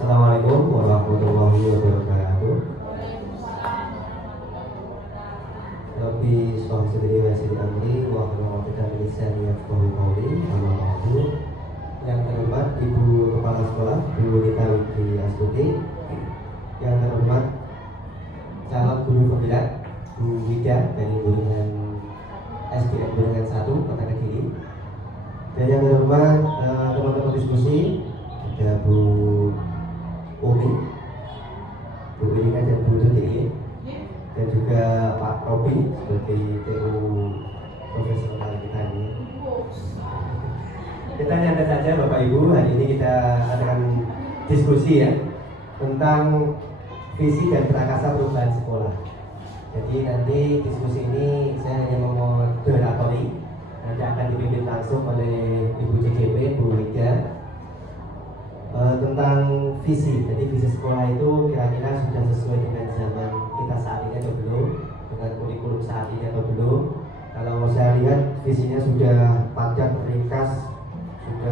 Assalamualaikum warahmatullahi wabarakatuh. Rabbi shrah sadri wa yassir amri wahlul 'uqdatam min lisani yafqahu qawli. Amma ba'du. Yang terhormat Ibu Kepala Sekolah Bu Nita Widi Astuti, yang terhormat calon guru pembimbing Bu Wida dari Gurungan SDN Gurungan 1 Kota Kediri, dan yang terhormat teman-teman diskusi, ada Bu Umi, Bu Irina dan Bu Tuti, dan juga Pak Robi sebagai TU profesional kita ini. Kita nyantai saja Bapak Ibu, hari ini kita akan diskusi ya tentang visi dan prakasa perubahan sekolah. Jadi nanti diskusi ini saya hanya memoderatori, nanti akan dipimpin langsung oleh Ibu CGP, Bu Wida, tentang visi. Jadi visi sekolah itu kira-kira sudah sesuai dengan zaman kita saat ini atau belum, dengan kurikulum saat ini atau belum. Kalau saya lihat visinya sudah padat, ringkas, sudah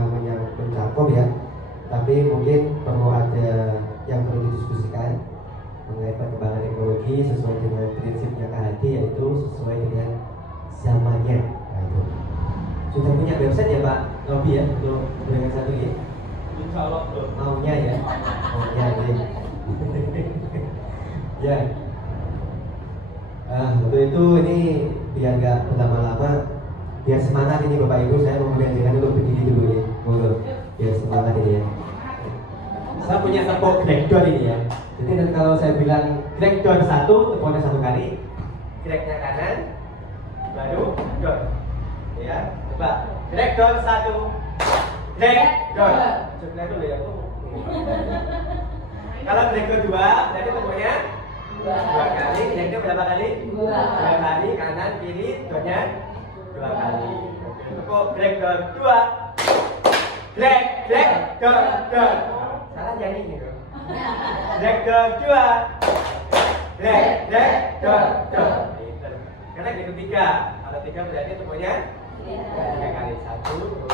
mencakup ya, tapi mungkin perlu ada yang perlu didiskusikan mengenai perkembangan teknologi sesuai dengan prinsipnya KHD, yaitu sesuai dengan zamannya. Nah, itu sudah punya website ya Pak Robi ya untuk Gurungan 1 ya? Insya Allah maunya ya, maunya ya. Ya. Untuk itu ini biar nggak berlama-lama, biar semangat ini Bapak Ibu, saya mau menggantikan untuk berdiri dulu ya, biar semangat ini ya. Saya punya tepuk crackdown ini ya. Jadi nanti kalau saya bilang crackdown 1, tepuknya 1 kali, cracknya kanan, baru down. Ya, coba crackdown 1, crackdown. Coba dulu ya. Kalau crackdown 2, berarti tepuknya 2 kali. Crackdown berapa kali? 2 kali, kanan, kiri, downnya 2 kali. Tepuk crackdown 2, crackdown. Salah jadi gitu. Crackdown 2, crackdown. Karena yang ketiga, kalau 3 berarti tepuknya 3 kali. 1, 2,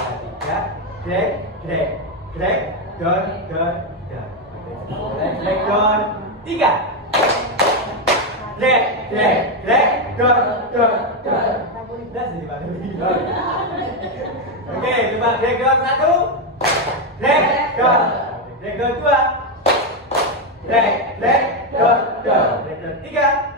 3, crackdown. Crackdown 3, crackdown. Oke, coba crackdown 1, crackdown 2, crackdown 3,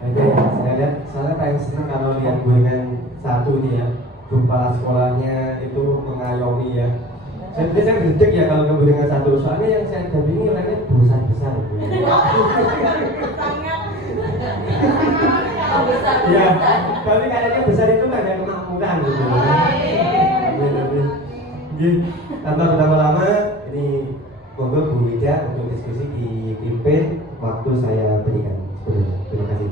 Oke, saya lihat, saya paling senang kalau lihat Gurungan 1 ini ya, kepala sekolahnya itu mengayomi ya. Saya gede ya kalau ke Gurungan 1, soalnya yang saya dampingi orangnya besar. Ya, tapi kayaknya besar itu nggak ada kemakmuran gitu. Tanpa berlama-lama, ini monggo Bu Wida untuk diskusi dipimpin, waktu saya berikan. Terima kasih.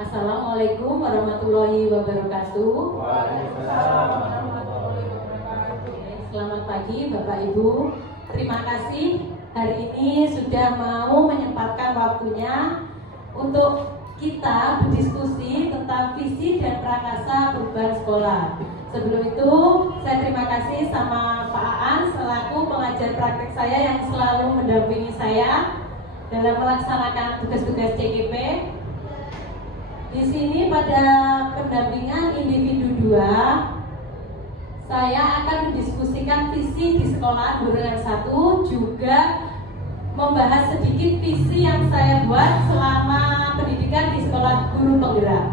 Assalamualaikum warahmatullahi wabarakatuh. Selamat pagi Bapak Ibu. Terima kasih hari ini sudah mau menyempatkan waktunya untuk kita berdiskusi tentang visi dan prakasa perubahan sekolah. Sebelum itu, saya terima kasih sama Pak Aan selaku pengajar praktek saya yang selalu mendampingi saya dalam melaksanakan tugas-tugas CGP. Di sini pada pendampingan individu 2, saya akan mendiskusikan visi di sekolah Gurungan 1, juga membahas sedikit visi yang saya buat selama pendidikan di sekolah guru penggerak.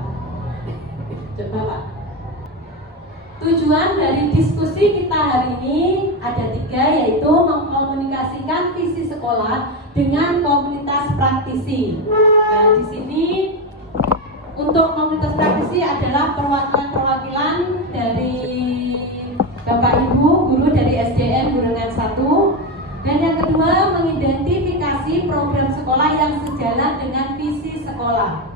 Coba Pak. Tujuan dari diskusi kita hari ini ada 3, yaitu mengkomunikasikan visi sekolah dengan komunitas praktisi. Nah, di sini untuk komunitas praktisi adalah perwakilan-perwakilan dari Bapak Ibu guru dari SDN Gurungan 1, dan yang kedua mengidentifikasi program sekolah yang sejalan dengan visi sekolah.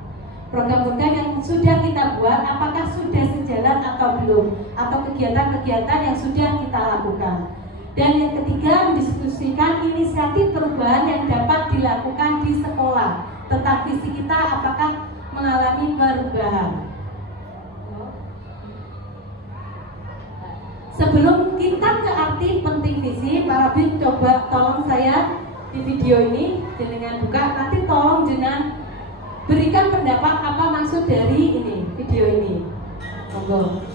Program-program yang sudah kita buat apakah sudah sejalan atau belum, atau kegiatan-kegiatan yang sudah kita lakukan. Dan yang ketiga mendiskusikan tentang visi kita apakah mengalami perubahan. Sebelum kita ke arti penting visi, Pak Rabi coba tolong saya di video ini jenengan buka, nanti tolong jenengan berikan pendapat apa maksud dari ini video ini. Monggo.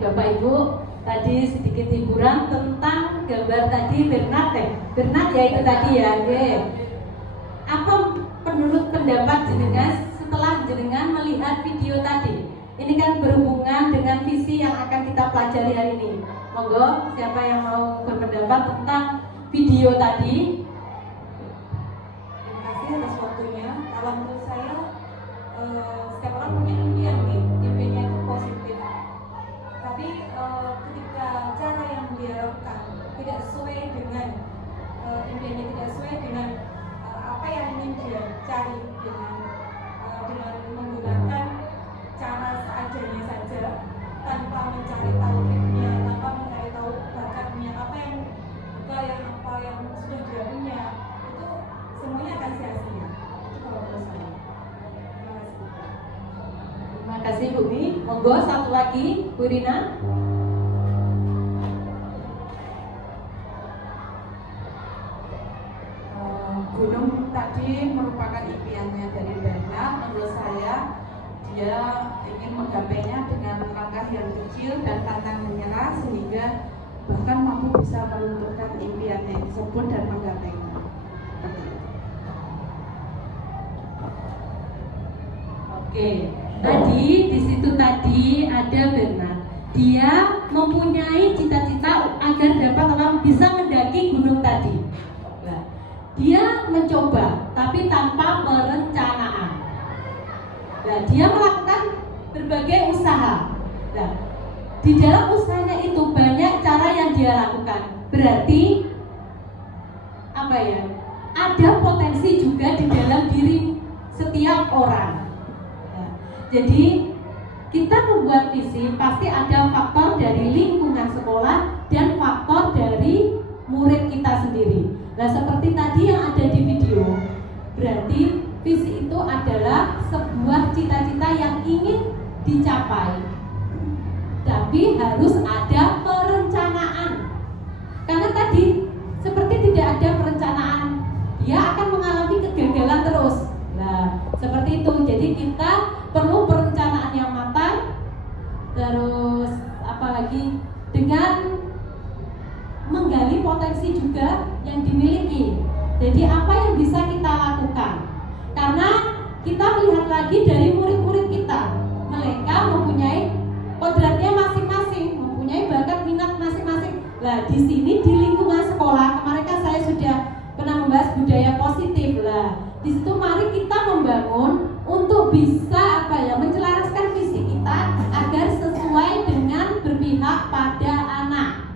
Bapak Ibu, tadi sedikit hiburan tentang gambar tadi Bernard ya itu tadi ya. Apa menurut pendapat jenengan setelah jenengan melihat video tadi? Ini kan berhubungan dengan visi yang akan kita pelajari hari ini. Monggo, siapa yang mau berpendapat tentang video tadi? Terima kasih atas waktunya. Kalau menurut saya, setiap orang punya impian nih, impiannya itu positif. Tapi ketika cara yang dia lakukan tidak sesuai dengan impiannya, tidak sesuai dengan apa yang ingin dia cari dengan menggunakan cara seadanya saja, tanpa mencari tahu triknya, tanpa mencari tahu bakatnya, apa yang sudah dia punya, itu semuanya akan sia-sia. Itu kalau menurut saya. Terima kasih Bu Mi. Monggo satu lagi Bu Rina. Gunung tadi merupakan impiannya dari Bernard. Menurut saya dia ingin menggapainya dengan langkah yang kecil dan pantang menyerah sehingga bahkan mampu bisa melunturkan impiannya tersebut dan menggapainya. Oke, tadi di situ tadi ada Bernard. Dia mempunyai cita-cita agar dapat bisa mendaki gunung tadi. Nah, dia mencoba tapi tanpa perencanaan. Nah, dia melakukan berbagai usaha. Nah, di dalam usahanya itu banyak cara yang dia lakukan. Berarti apa ya? Ada potensi juga di dalam diri setiap orang. Nah, jadi kita membuat visi pasti ada faktor dari lingkungan sekolah dan faktor dari murid kita sendiri. Nah, seperti tadi yang ada di video, berarti visi itu adalah sebuah cita-cita yang ingin dicapai, tapi harus ada perencanaan. Karena tadi seperti tidak ada perencanaan, dia akan mengalami kegagalan terus. Nah, seperti itu. Jadi kita perlu perencanaan yang matang. Terus apalagi dengan menggali potensi juga yang dimiliki. Jadi apa yang bisa kita lakukan? Karena kita melihat lagi dari murid-murid kita, mereka mempunyai kodratnya masing-masing, mempunyai bakat minat masing-masing. Nah, di sini di lingkungan sekolah, kemarin kan saya sudah pernah membahas budaya positif lah. Di situ mari kita membangun untuk bisa mencelaraskan visi kita agar sesuai dengan berpihak pada anak.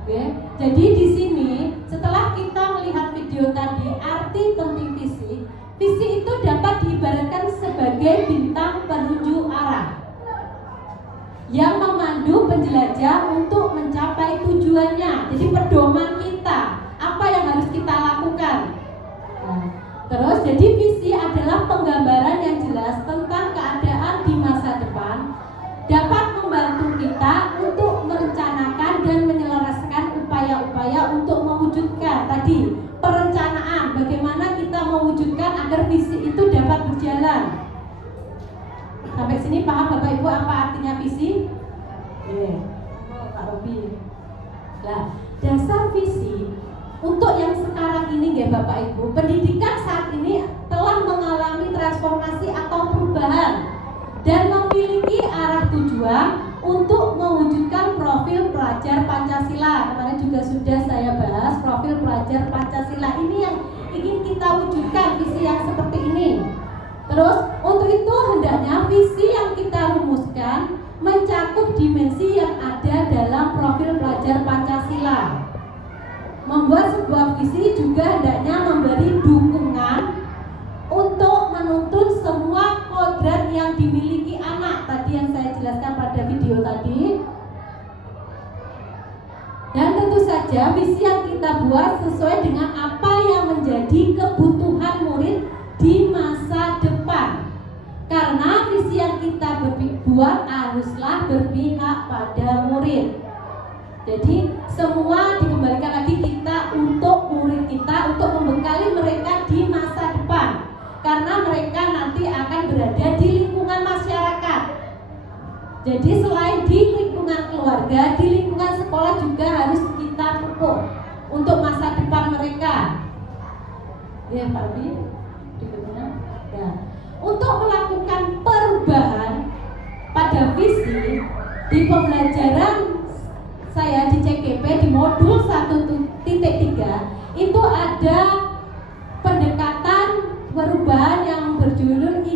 Oke. Jadi di sini setelah kita melihat video tadi arti penting visi, visi itu dapat diibaratkan sebagai bintang penunjuk arah yang memandu penjelajah untuk mencapai tujuannya. Jadi pedoman kita, apa yang harus kita lakukan. Nah, terus jadi visi adalah penggambaran yang jelas tentang keadaan di masa depan, dapat membantu kita untuk merencanakan dan menyelaraskan upaya-upaya untuk mewujudkan tadi perencanaan, bagaimana kita mewujudkan agar visi itu dapat berjalan. Sampai sini paham Bapak Ibu apa artinya visi? Pak Robi. Nah, dasar visi untuk yang sekarang ini ya Bapak Ibu, pendidikan saat ini telah mengalami transformasi atau perubahan dan memiliki arah tujuan untuk mewujudkan profil pelajar Pancasila. Kemarin juga sudah saya bahas profil pelajar Pancasila ini yang ingin kita wujudkan, visi yang seperti ini. Terus untuk itu hendaknya visi yang kita rumuskan mencakup dimensi yang ada dalam profil pelajar Pancasila. Membuat sebuah visi juga hendaknya memberi dukungan untuk menuntun semua kodrat yang dimiliki anak. Tadi yang saya jelaskan pada video tadi. Dan tentu saja visi yang kita buat sesuai dengan apa yang menjadi kebutuhan murid di masa depan. Karena visi yang kita buat haruslah berpihak pada murid. Jadi semua dikembalikan lagi kita untuk murid kita, untuk membekali mereka di masa depan. Karena mereka nanti akan berada di lingkungan masyarakat. Jadi selain di lingkungan keluarga, di lingkungan sekolah juga harus kita pupuk untuk masa depan mereka. Ya Pak Bi, berikutnya. Nah, untuk melakukan perubahan pada visi di pembelajaran saya di CGP di modul 1.3 itu ada pendekatan perubahan yang berjudul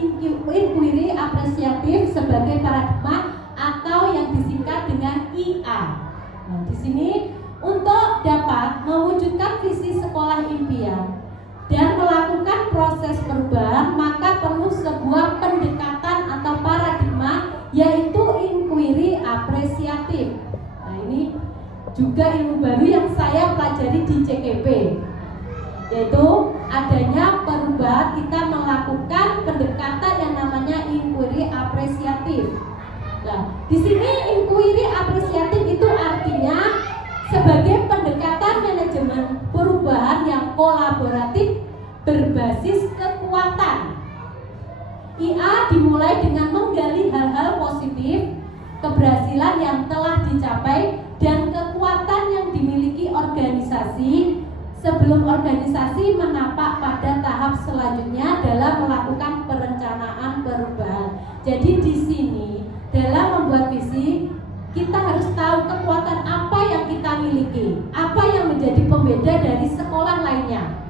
inquiry apresiatif sebagai paradigma atau yang disingkat dengan IA. Nah, di sini untuk dapat mewujudkan visi sekolah impian dan melakukan proses perubahan, maka perlu sebuah pendekatan atau paradigma yaitu inquiry apresiatif. Nah, ini juga ilmu baru yang saya pelajari di CGP, yaitu adanya perubahan, kita melakukan pendekatan yang namanya inquiry apresiatif. Nah, di sini inquiry apresiatif itu artinya sebagai pendekatan manajemen perubahan yang kolaboratif berbasis kekuatan. IA dimulai dengan menggali hal-hal positif, keberhasilan yang telah dicapai, dan kekuatan yang dimiliki organisasi sebelum organisasi menapak pada tahap selanjutnya dalam melakukan perencanaan perubahan. Jadi di sini dalam membuat visi kita harus tahu kekuatan apa yang kita miliki? Apa yang menjadi pembeda dari sekolah lainnya?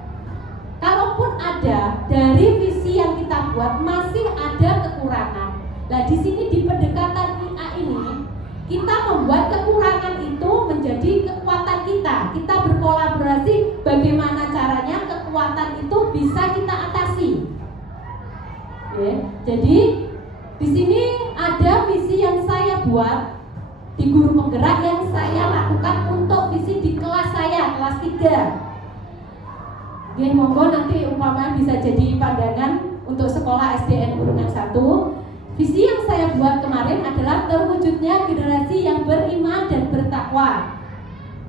Kalaupun ada, dari visi yang kita buat masih ada kekurangan. Nah, di sini di pendekatan IA ini kita membuat kekurangan itu menjadi kekuatan kita. Kita berkolaborasi bagaimana caranya kekuatan itu bisa kita atasi. Ya, jadi di sini ada visi yang saya buat di guru penggerak yang saya lakukan untuk visi di kelas saya, kelas 3. Oke, monggo nanti umpama bisa jadi pandangan untuk sekolah SDN Burungan 1. Visi yang saya buat kemarin adalah terwujudnya generasi yang beriman dan bertakwa.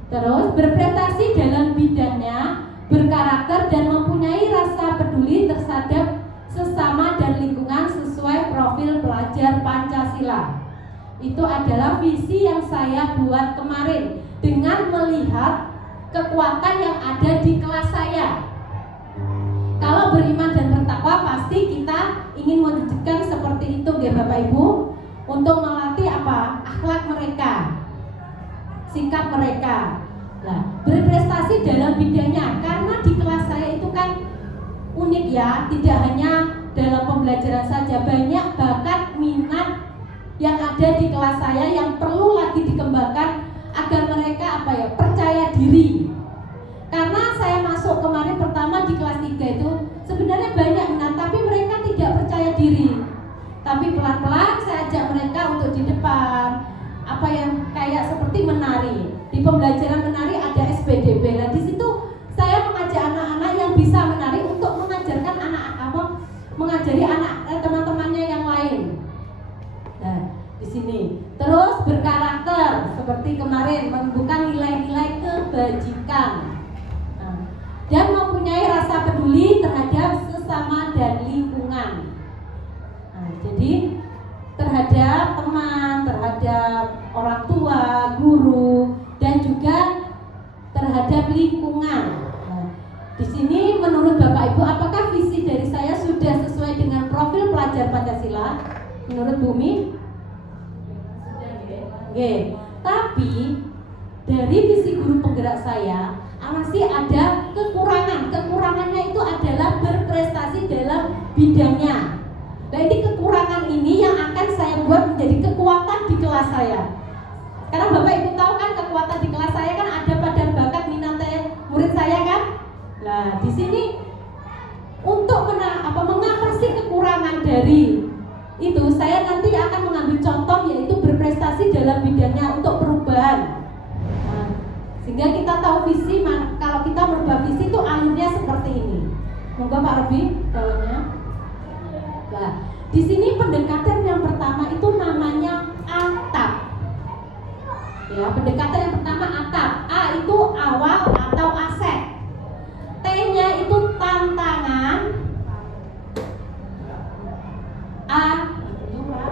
Terus berprestasi dalam bidangnya, berkarakter dan mempunyai rasa peduli terhadap sesama dan lingkungan sesuai profil pelajar Pancasila. Itu adalah visi yang saya buat kemarin dengan melihat kekuatan yang ada di kelas saya. Kalau beriman dan bertakwa pasti kita ingin mewujudkan seperti itu ya Bapak Ibu, untuk melatih apa? Akhlak mereka, sikap mereka. Nah, berprestasi dalam bidangnya, karena di kelas saya itu kan unik ya, tidak hanya dalam pembelajaran saja, banyak bakat minat yang ada di kelas saya yang perlu lagi dikembangkan agar mereka percaya diri. Karena saya masuk kemarin pertama di kelas 3 itu sebenarnya banyak minat, tapi mereka tidak percaya diri. Tapi pelan-pelan saya ajak mereka untuk di depan, kayak seperti menari. Di pembelajaran menari ada SPDB. Nah, di situ saya mengajak anak-anak yang bisa menari untuk mengajarkan mengajari teman-temannya yang lain. Nah, di sini terus berkarakter seperti kemarin menumbuhkan nilai-nilai kebajikan. Dan mempunyai rasa peduli terhadap sesama dan lingkungan. Nah, jadi terhadap teman, terhadap orang tua, guru, dan juga terhadap lingkungan. Nah, di sini menurut Bapak Ibu, apakah visi dari saya sudah sesuai dengan profil pelajar Pancasila? Menurut Bumi? Oke. Tapi dari visi guru penggerak saya masih ada kekurangan. Kekurangannya itu adalah berprestasi dalam bidangnya. Nah, ini kekurangan ini yang akan saya buat menjadi kekuatan di kelas saya. Karena Bapak Ibu tahu kan kekuatan di kelas saya kan ada pada bakat minat murid saya kan. Nah, di sini untuk mengatasi kekurangan dari itu, saya nanti akan mengambil contoh yaitu berprestasi dalam bidangnya untuk perubahan. Sehingga kita tahu visi, kalau kita merubah visi itu alurnya seperti ini. Monggo Pak Robi, bawahnya. Nah, di sini pendekatan yang pertama itu namanya atap. Ya, pendekatan yang pertama atap. A itu awal atau aset. T-nya itu tantangan. A itu Pak.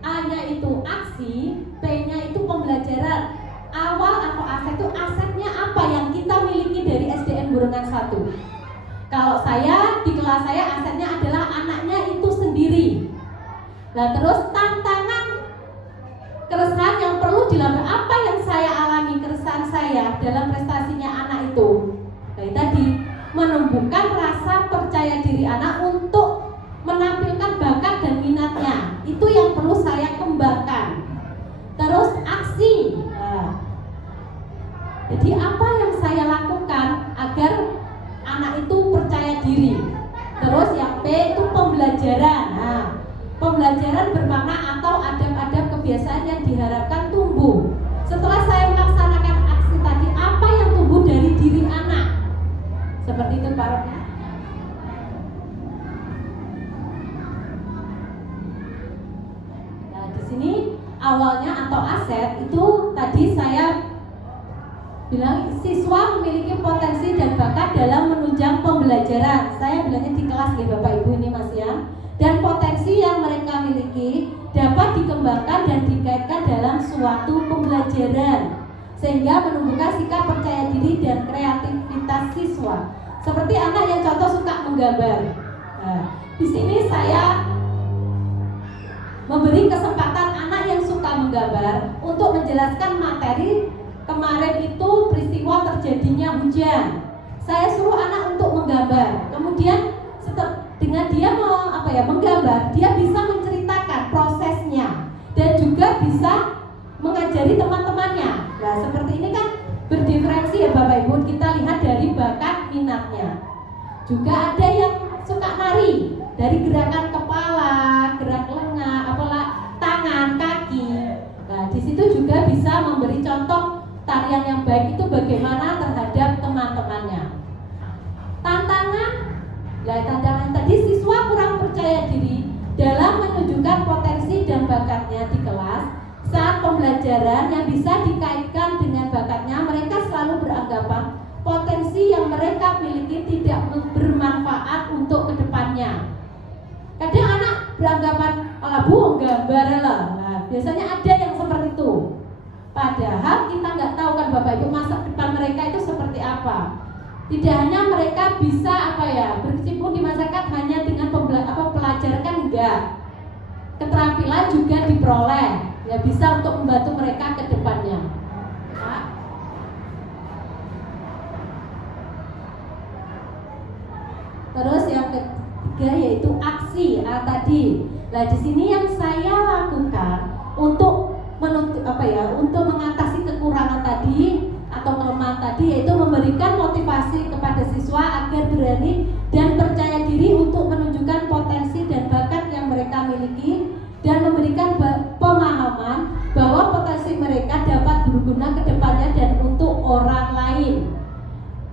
A-nya itu aksi, P-nya itu pembelajaran. Awal atau aset itu asetnya apa yang kita miliki dari SDN Burungan 1. Kalau saya di kelas saya asetnya adalah anaknya itu sendiri. Nah, terus tantangan keresahan yang perlu dilakukan, apa yang saya alami keresahan saya dalam prestasinya anak itu. Kayak tadi menumbuhkan rasa percaya diri anak untuk menampilkan bakat dan minatnya. Itu yang perlu saya kembangkan. Terus aksi. Nah, jadi apa yang saya lakukan agar anak itu percaya diri. Terus yang P itu pembelajaran. Nah, pembelajaran bermakna atau adab-adab kebiasaan yang diharapkan tumbuh. Setelah saya melaksanakan aksi tadi, apa yang tumbuh dari diri anak? Seperti itu Pak Robi. Sini awalnya atau aset itu tadi saya bilang siswa memiliki potensi dan bakat dalam menunjang pembelajaran. Saya bilangnya di kelas ya Bapak Ibu ini Mas ya. Dan potensi yang mereka miliki dapat dikembangkan dan dikaitkan dalam suatu pembelajaran sehingga menumbuhkan sikap percaya diri dan kreativitas siswa. Seperti anak yang contoh suka menggambar. Nah, di sini saya memberi kesempatan anak yang suka menggambar untuk menjelaskan materi. Kemarin itu peristiwa terjadinya hujan. Saya suruh anak untuk menggambar. Kemudian dengan dia menggambar, dia bisa menceritakan prosesnya dan juga bisa mengajari teman-temannya. Nah, seperti ini kan berdiferensi ya Bapak Ibu. Kita lihat dari bakat minatnya. Juga ada yang suka nari, dari gerakan kepala, gerak lengan, tangan, kaki. Nah, di situ juga bisa memberi contoh tarian yang baik itu bagaimana terhadap teman-temannya. Tantangan tadi siswa kurang percaya diri dalam menunjukkan potensi dan bakatnya di kelas. Saat pembelajaran yang bisa dikaitkan dengan bakatnya, mereka selalu beranggapan potensi yang mereka miliki tidak bermanfaat untuk kedepannya. Kadang anak beranggapan, bu gambar lah. Nah, biasanya ada yang seperti itu. Padahal kita nggak tahu kan Bapak Ibu masa depan mereka itu seperti apa. Tidak hanya mereka bisa berkecimpung di masyarakat hanya dengan pelajaran kan enggak. Keterampilan juga diperoleh, ya bisa untuk membantu mereka ke depannya. Nah. Terus yang ketiga yaitu aksi tadi. Nah, di sini yang saya lakukan untuk untuk mengatasi kekurangan tadi atau kelemahan tadi yaitu memberikan motivasi kepada siswa agar berani dan percaya diri untuk menunjukkan potensi dan bakat yang mereka miliki dan memberikan pemahaman bahwa potensi mereka dapat berguna ke depannya dan untuk orang lain.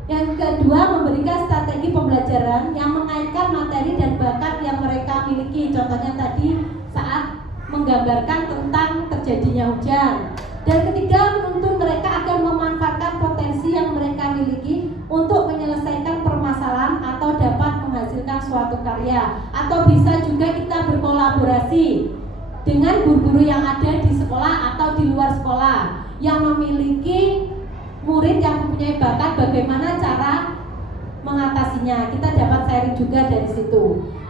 Yang kedua, memberikan strategi pembelajaran yang mengaitkan materi dan bakat yang mereka miliki. Contohnya tadi saat menggambarkan tentang terjadinya hujan. Dan ketiga, menuntun mereka agar memanfaatkan potensi yang mereka miliki untuk menyelesaikan permasalahan atau dapat menghasilkan suatu karya. Atau bisa juga kita berkolaborasi dengan guru-guru yang ada di sekolah atau di luar sekolah yang memiliki murid yang mempunyai bakat, bagaimana cara mengatasinya. Kita dapat sharing juga dari situ.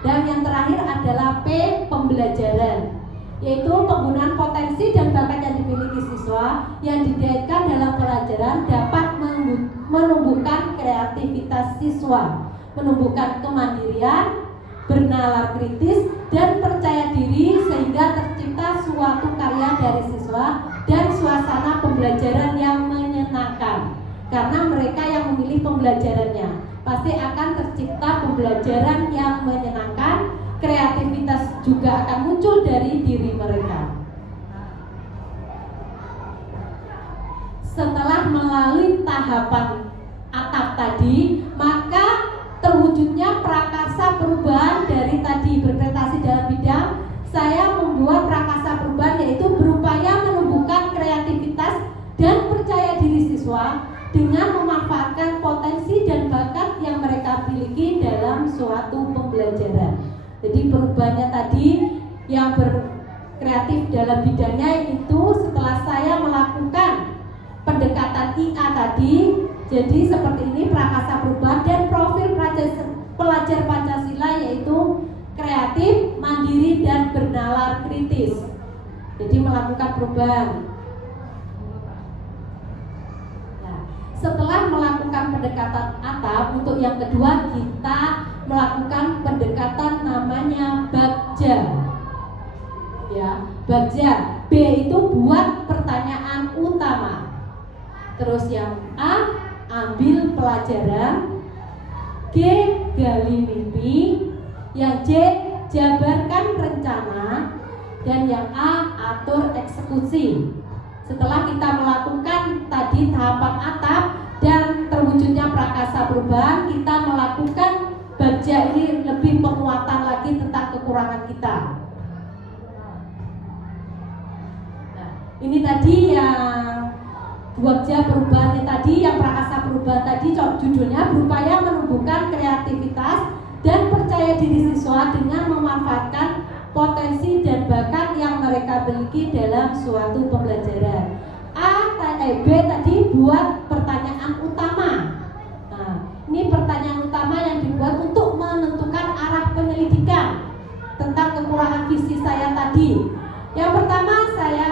Dan yang terakhir adalah P, pembelajaran, yaitu penggunaan potensi dan bakat yang dimiliki siswa yang dikaitkan dalam pelajaran dapat menumbuhkan kreativitas siswa, menumbuhkan kemandirian, bernalar kritis, dan percaya diri sehingga tercipta suatu karya dari siswa dan suasana pembelajaran yang menyenangkan. Karena mereka yang memilih pembelajarannya, pasti akan tercipta pembelajaran yang menyenangkan. Kreativitas juga akan muncul dari diri mereka. Setelah melalui tahapan atap tadi, maka terwujudnya prakarsa perubahan dari tadi berprestasi dalam bidang. Saya membuat prakarsa perubahan yaitu berupaya menumbuhkan kreativitas dan percaya diri siswa dengan memanfaatkan potensi dan bakat yang mereka miliki dalam suatu pembelajaran. Jadi perubahannya tadi yang berkreatif dalam bidangnya itu setelah saya melakukan pendekatan IA tadi. Jadi seperti ini prakarsa perubahan dan profil pelajar Pancasila yaitu kreatif, mandiri, dan bernalar kritis. Jadi melakukan perubahan. Nah, setelah melakukan pendekatan atap, untuk yang kedua kita melakukan pendekatan namanya bagja. Ya, bagja. B itu buat pertanyaan utama. Terus yang A, ambil pelajaran. G, gali mimpi. Yang C, jabarkan rencana. Dan yang A, atur eksekusi. Setelah kita melakukan tadi tahapan atap dan terwujudnya prakarsa perubahan, kita melakukan bagja ini lebih penguatan lagi tentang kekurangan kita. Nah, ini tadi yang bagja perubahannya tadi, yang prakarsa perubahan tadi judulnya berupaya menumbuhkan kreativitas dan percaya diri siswa dengan memanfaatkan potensi dan bakat yang mereka miliki dalam suatu pembelajaran. B tadi buat pertanyaan utama. Nah, ini pertanyaan utama yang dibuat untuk menentukan arah penyelidikan tentang kekurangan visi saya tadi tadi. Yang pertama saya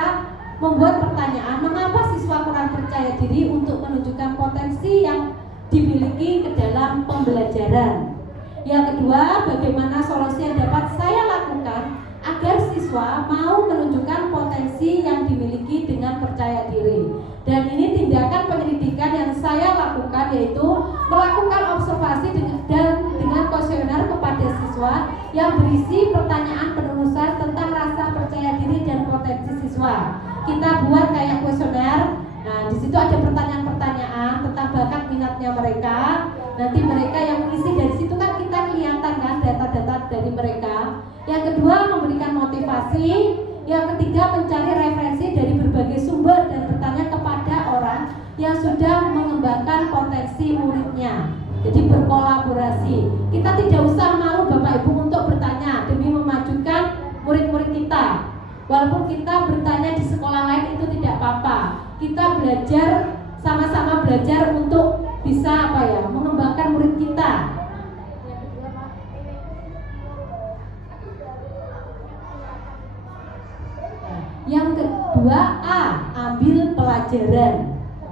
membuat pertanyaan, mengapa siswa kurang percaya diri untuk menunjukkan potensi yang dimiliki ke dalam pembelajaran. Yang kedua, bagaimana solusi yang dapat saya lakukan agar siswa mau menunjukkan potensi yang dimiliki dengan percaya diri. Dan ini tindakan penyelidikan yang saya lakukan, yaitu melakukan observasi dengan kuesioner kepada siswa yang berisi pertanyaan penelusuran tentang rasa percaya diri dan potensi siswa. Kita buat kayak kuesioner. Nah, di situ ada pertanyaan-pertanyaan tentang bakat minatnya mereka. Nanti mereka yang mengisi, dari situ kan kita kelihatan kan data-data dari mereka. Yang kedua, memberikan motivasi. Yang ketiga, mencari referensi dari berbagai sumber dan bertanya kepada orang yang sudah mengembangkan potensi muridnya. Jadi berkolaborasi. Kita tidak usah malu Bapak Ibu untuk bertanya demi memajukan murid-murid kita. Walaupun kita bertanya di sekolah lain itu tidak apa-apa. Kita belajar, sama-sama belajar untuk bisa mengembangkan murid kita. Yang kedua, ambil pelajaran.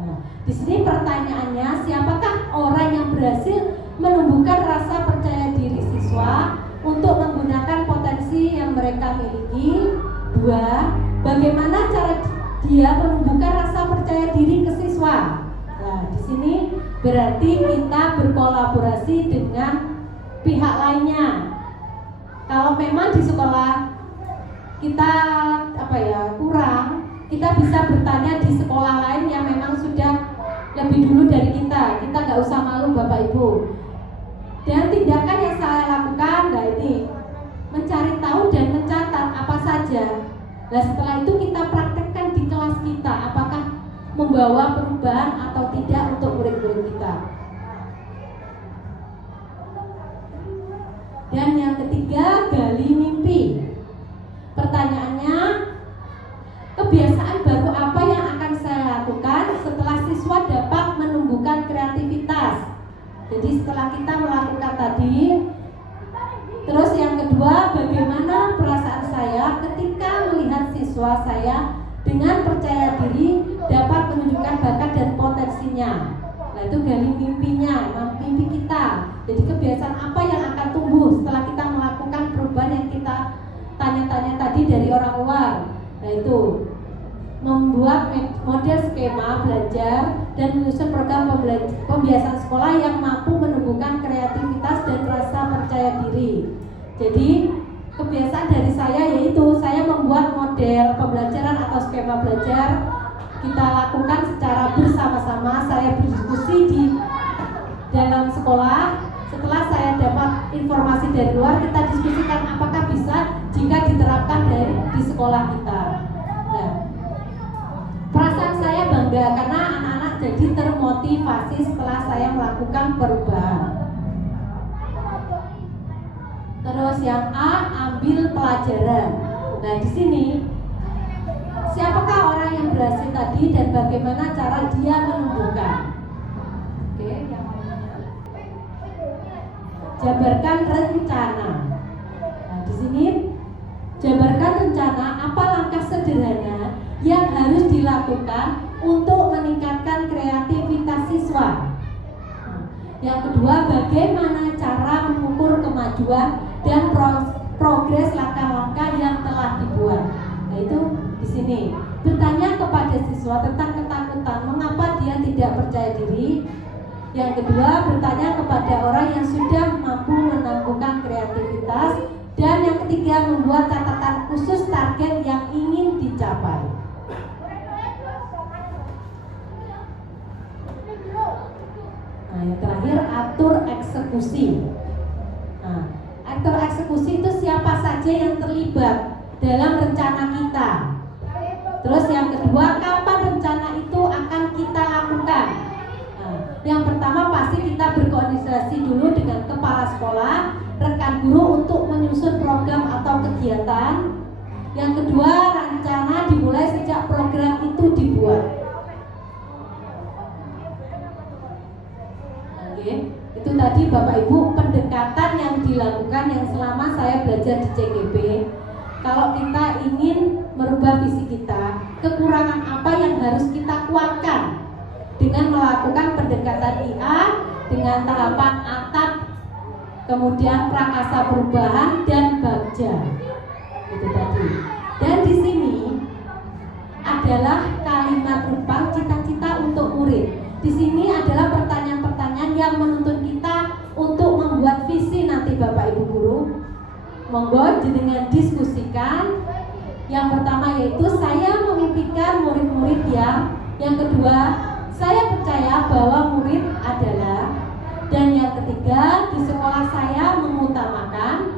Nah, di sini pertanyaannya, siapakah orang yang berhasil menumbuhkan rasa percaya diri siswa untuk menggunakan potensi yang mereka miliki? Dua, bagaimana cara dia menumbuhkan rasa percaya diri ke siswa? Nah, di sini berarti kita berkolaborasi dengan pihak lainnya. Kalau memang di sekolah kita kurang, kita bisa bertanya di sekolah lain yang memang sudah lebih dulu dari kita. Kita nggak usah malu Bapak Ibu. Dan tindakan yang saya lakukan, ini mencari tahu dan mencatat apa saja. Nah, setelah itu kita praktekkan di kelas kita, apakah membawa perubahan atau tidak untuk murid-murid kita. Dan yang ketiga, gali mimpi. Pertanyaannya, kebiasaan baru apa yang akan saya lakukan setelah siswa dapat menumbuhkan kreativitas? Jadi setelah kita melakukan tadi, terus yang kedua, bagaimana perasaan saya ketika melihat siswa saya dengan percaya diri dapat menunjukkan bakat dan potensinya. Nah, itu gali mimpinya, mimpi kita. Jadi kebiasaan apa yang akan tumbuh setelah kita melakukan perubahan yang kita tanya-tanya tadi dari orang luar. Nah, itu membuat model skema belajar dan menyusun program pembiasaan sekolah yang mampu menumbuhkan kreativitas dan rasa percaya diri. Jadi kebiasaan dari saya yaitu saya membuat model pembelajaran atau skema belajar. Kita lakukan secara bersama-sama. Saya berdiskusi di dalam sekolah. Setelah saya dapat informasi dari luar, kita diskusikan apakah bisa jika diterapkan di sekolah kita. Nah, perasaan saya bangga karena anak-anak jadi termotivasi setelah saya melakukan perubahan. Terus yang A, ambil pelajaran. Nah, di sini siapakah orang yang berhasil tadi dan bagaimana cara dia menumbuhkan? Oke, yang jabarkan rencana. Nah, di sini jabarkan rencana apa langkah sederhana yang harus dilakukan untuk meningkatkan kreativitas siswa. Yang kedua, bagaimana cara mengukur kemajuan dan progres langkah-langkah yang telah dibuat. Nah, itu di sini bertanya kepada siswa tentang ketakutan, mengapa dia tidak percaya diri. Yang kedua, bertanya kepada orang yang sudah mampu menumbuhkan kreativitas. Dan yang ketiga, membuat catatan khusus target yang ingin dicapai. Nah, yang terakhir, atur eksekusi. Nah, atur eksekusi itu siapa saja yang terlibat dalam rencana kita. Terus yang kedua, kapan rencana itu akan kita lakukan. Yang pertama pasti kita berkoordinasi dulu dengan kepala sekolah, rekan guru untuk menyusun program atau kegiatan. Yang kedua, rencana dimulai sejak program itu dibuat. Oke, itu tadi Bapak Ibu pendekatan yang dilakukan yang selama saya belajar di CGP. kalau kita ingin merubah visi kita, kekurangan apa yang harus kita kuatkan dengan melakukan pendekatan IA dengan tahapan atap, kemudian prakasa perubahan dan bagja. Itu tadi. Dan di sini adalah kalimat rempang cita-cita untuk murid. Di sini adalah pertanyaan-pertanyaan yang menuntun kita untuk membuat visi nanti Bapak Ibu guru. Monggo dengan diskusikan. Yang pertama yaitu saya memimpikan murid-murid yang kedua saya percaya bahwa murid adalah, dan yang ketiga di sekolah saya mengutamakan,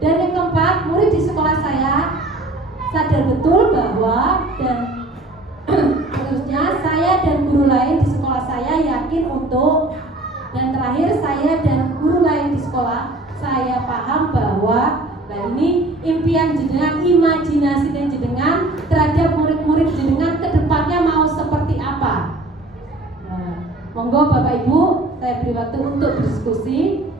dan yang keempat murid di sekolah saya sadar betul bahwa, dan terusnya saya dan guru lain di sekolah saya yakin untuk, dan terakhir saya dan guru lain di sekolah saya paham bahwa, nah ini impian jenengan, imajinasi dan jenengan terhadap murid-murid jenengan ke depannya mau seperti apa. Nah, monggo Bapak Ibu, saya beri waktu untuk berdiskusi.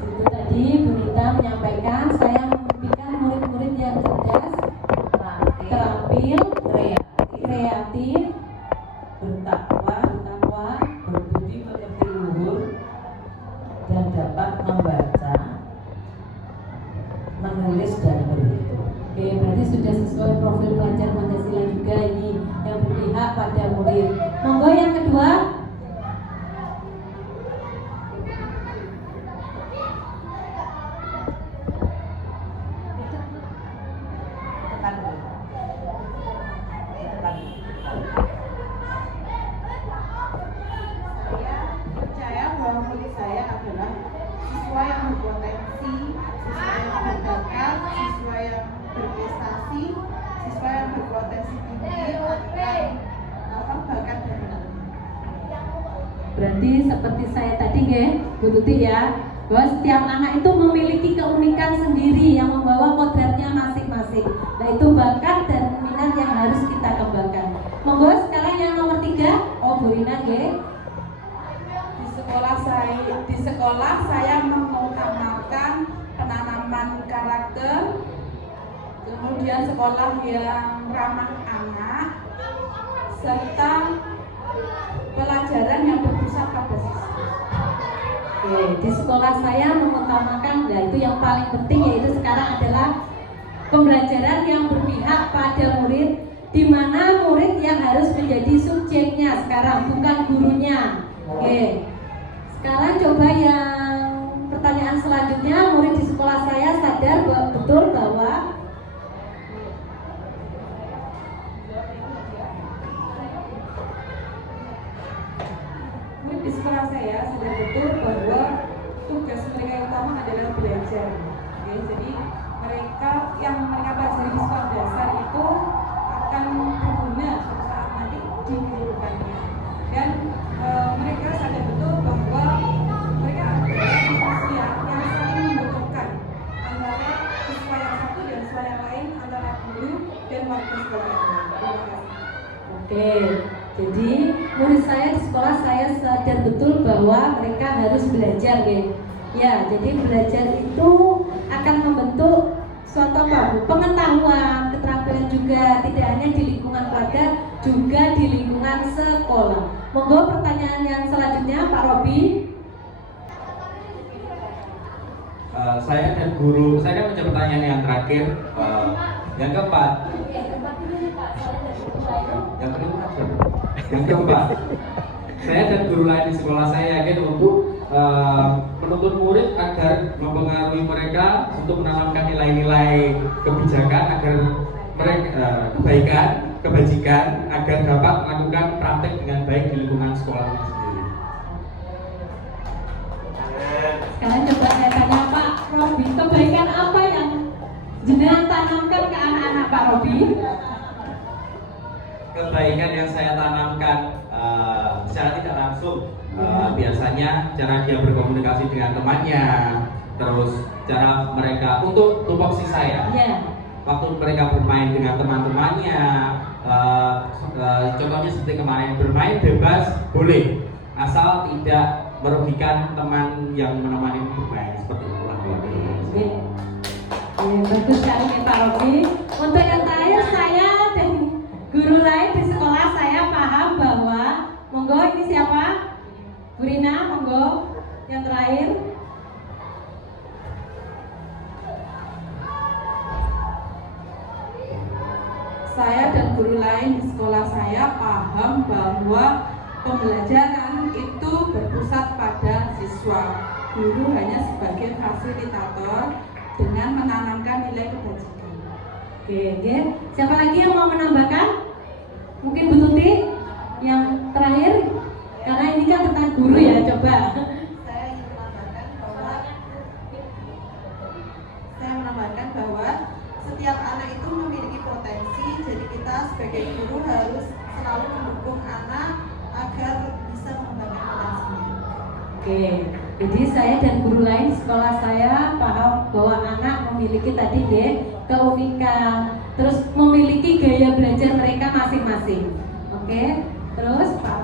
Situ tadi Bu Nita menyampaikan saya memimpikan murid-murid yang cerdas, terampil, kreatif, bertakwa, berbudi pekerti luhur, dan dapat membaca, menulis dan berhitung. Oke, berarti sudah sesuai profil pelajar Pancasila juga ini yang berpihak pada murid. Monggo yang kedua. Saya percaya bahwa murid saya adalah siswa yang berpotensi, siswa yang berbakat, siswa yang berprestasi, siswa yang berpotensi tinggi akan bakat dan minat. Berarti seperti saya tadi nggih, Bu Tuti ya, bahwa setiap anak itu memiliki keunikan sendiri yang membawa kodratnya masing-masing. Nah itu bakat dan minat yang harus kita kembangkan. Monggo sekarang yang nomor 3, Bu Rina nggih. Di sekolah saya mengutamakan penanaman karakter, kemudian sekolah yang ramah anak, serta pelajaran yang berpusat pada siswa. Oke, di sekolah saya mengutamakan, nah itu yang paling penting yaitu sekarang adalah pembelajaran yang berpihak pada murid, di mana murid yang harus menjadi subjeknya sekarang, bukan gurunya. Oke. Sekarang coba yang pertanyaan selanjutnya, murid di sekolah saya sadar betul bahwa Murid di sekolah saya sadar betul bahwa tugas mereka yang utama adalah belajar. Oke, jadi mereka pelajari di sekolah dasar itu akan berguna suatu saat nanti di kehidupannya. Dan mereka sadar betul bahwa mereka adalah manusia yang saling membutuhkan antara siswa yang satu dan siswa yang lain, antara guru dan warga sekolah yang lain. Terima kasih. oke, jadi murid saya di sekolah saya sadar betul bahwa mereka harus belajar ya. Jadi belajar itu akan membentuk suatu pengetahuan, keterampilan juga, tidak hanya di lingkungan keluarga, juga di lingkungan sekolah. Monggo pertanyaan yang selanjutnya Pak Robi. Saya dan guru, saya kan menjawab pertanyaan yang terakhir, yang keempat. Yang keempat, saya dan guru lain di sekolah saya yakin untuk menuntut murid agar mempengaruhi mereka untuk menanamkan nilai-nilai kebijakan agar mereka kebaikan, kebajikan agar dapat melakukan praktek dengan baik di lingkungan sekolahnya sendiri. Sekarang coba saya tanya Pak Robi, kebaikan apa yang jenengan tanamkan ke anak-anak Pak Robi? Kebaikan yang saya tanamkan secara tidak langsung biasanya cara dia berkomunikasi dengan temannya, terus cara mereka untuk tupoksi saya. Ya. Waktu mereka bermain dengan teman-temannya, contohnya seperti kemarin bermain bebas boleh, asal tidak merugikan teman yang menemani bermain, seperti itulah. Oke. Bagus sekali nih Pak Robi. Untuk yang terakhir saya dan guru lain di sekolah saya paham bahwa monggo ini siapa? Bu Rina, monggo yang terakhir. Saya dan guru lain di sekolah saya paham bahwa pembelajaran itu berpusat pada siswa. Guru hanya sebagai fasilitator dengan menanamkan nilai kebajikan. Oke. Siapa lagi yang mau menambahkan? Mungkin Bu Tuti yang terakhir, karena ini kan tentang guru ya, coba. Saya menambahkan bahwa setiap anak itu memiliki potensi, jadi kita sebagai guru harus selalu mendukung anak agar bisa mengembangkan potensinya. Oke, jadi saya dan guru lain di sekolah saya paham bahwa anak memiliki tadi deh keunikan, terus memiliki gaya belajar mereka masing-masing. Oke, terus Pak.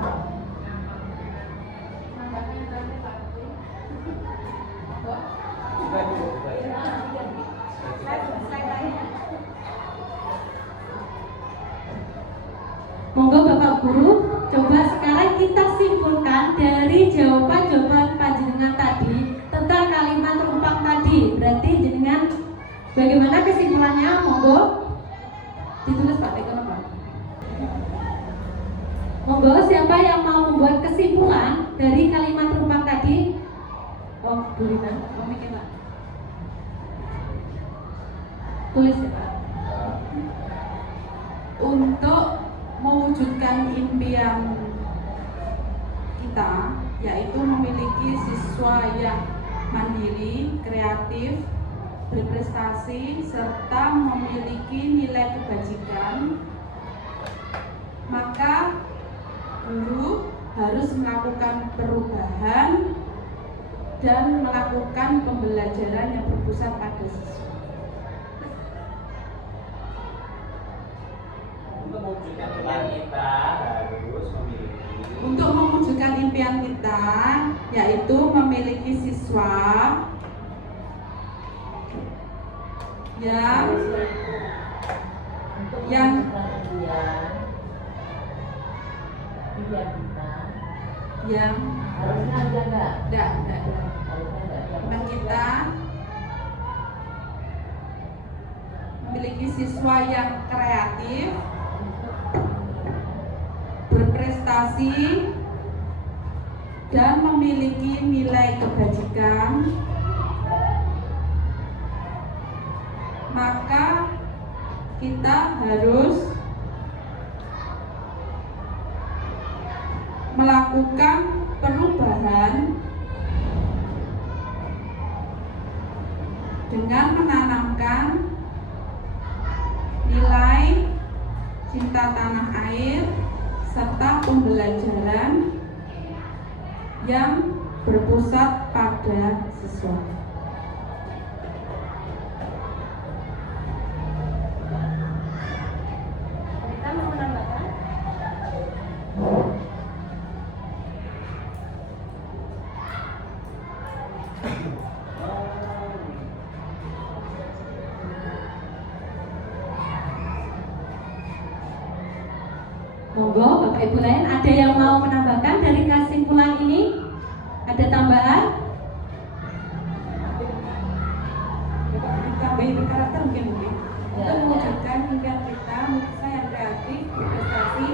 Monggo Bapak Guru, coba sekarang kita simpulkan dari jawaban-jawaban panjenengan tadi tentang kalimat rumpang tadi. Berarti jenengan bagaimana kesimpulannya? Monggo ditulis Pak Tekono Pak. Monggo siapa yang mau membuat kesimpulan dari kalimat rumpang tadi? Oh, Bu Rina, mau mikir Pak. Tulis ya Pak. Untuk mewujudkan impian kita, yaitu memiliki siswa yang mandiri, kreatif, berprestasi, serta memiliki nilai kebajikan, maka guru harus melakukan perubahan dan melakukan pembelajaran yang berpusat pada siswa. Untuk mewujudkan impian kita harus memiliki. Untuk mewujudkan impian kita, yaitu memiliki siswa yang harusnya ada nggak? enggak. Impian kita memiliki siswa yang kreatif, berprestasi, dan memiliki nilai kebajikan, maka kita harus melakukan perubahan dengan menanamkan nilai cinta tanah air serta pembelajaran yang berpusat pada siswa. Kita mau menambahkan? Monggo Bapak Ibu lain ada yang mau menambahkan dari kesimpulan ini? Ada tambahan? Ditambahin karakter mungkin untuk mewujudkan impian kita, siswa yang kreatif, berprestasi,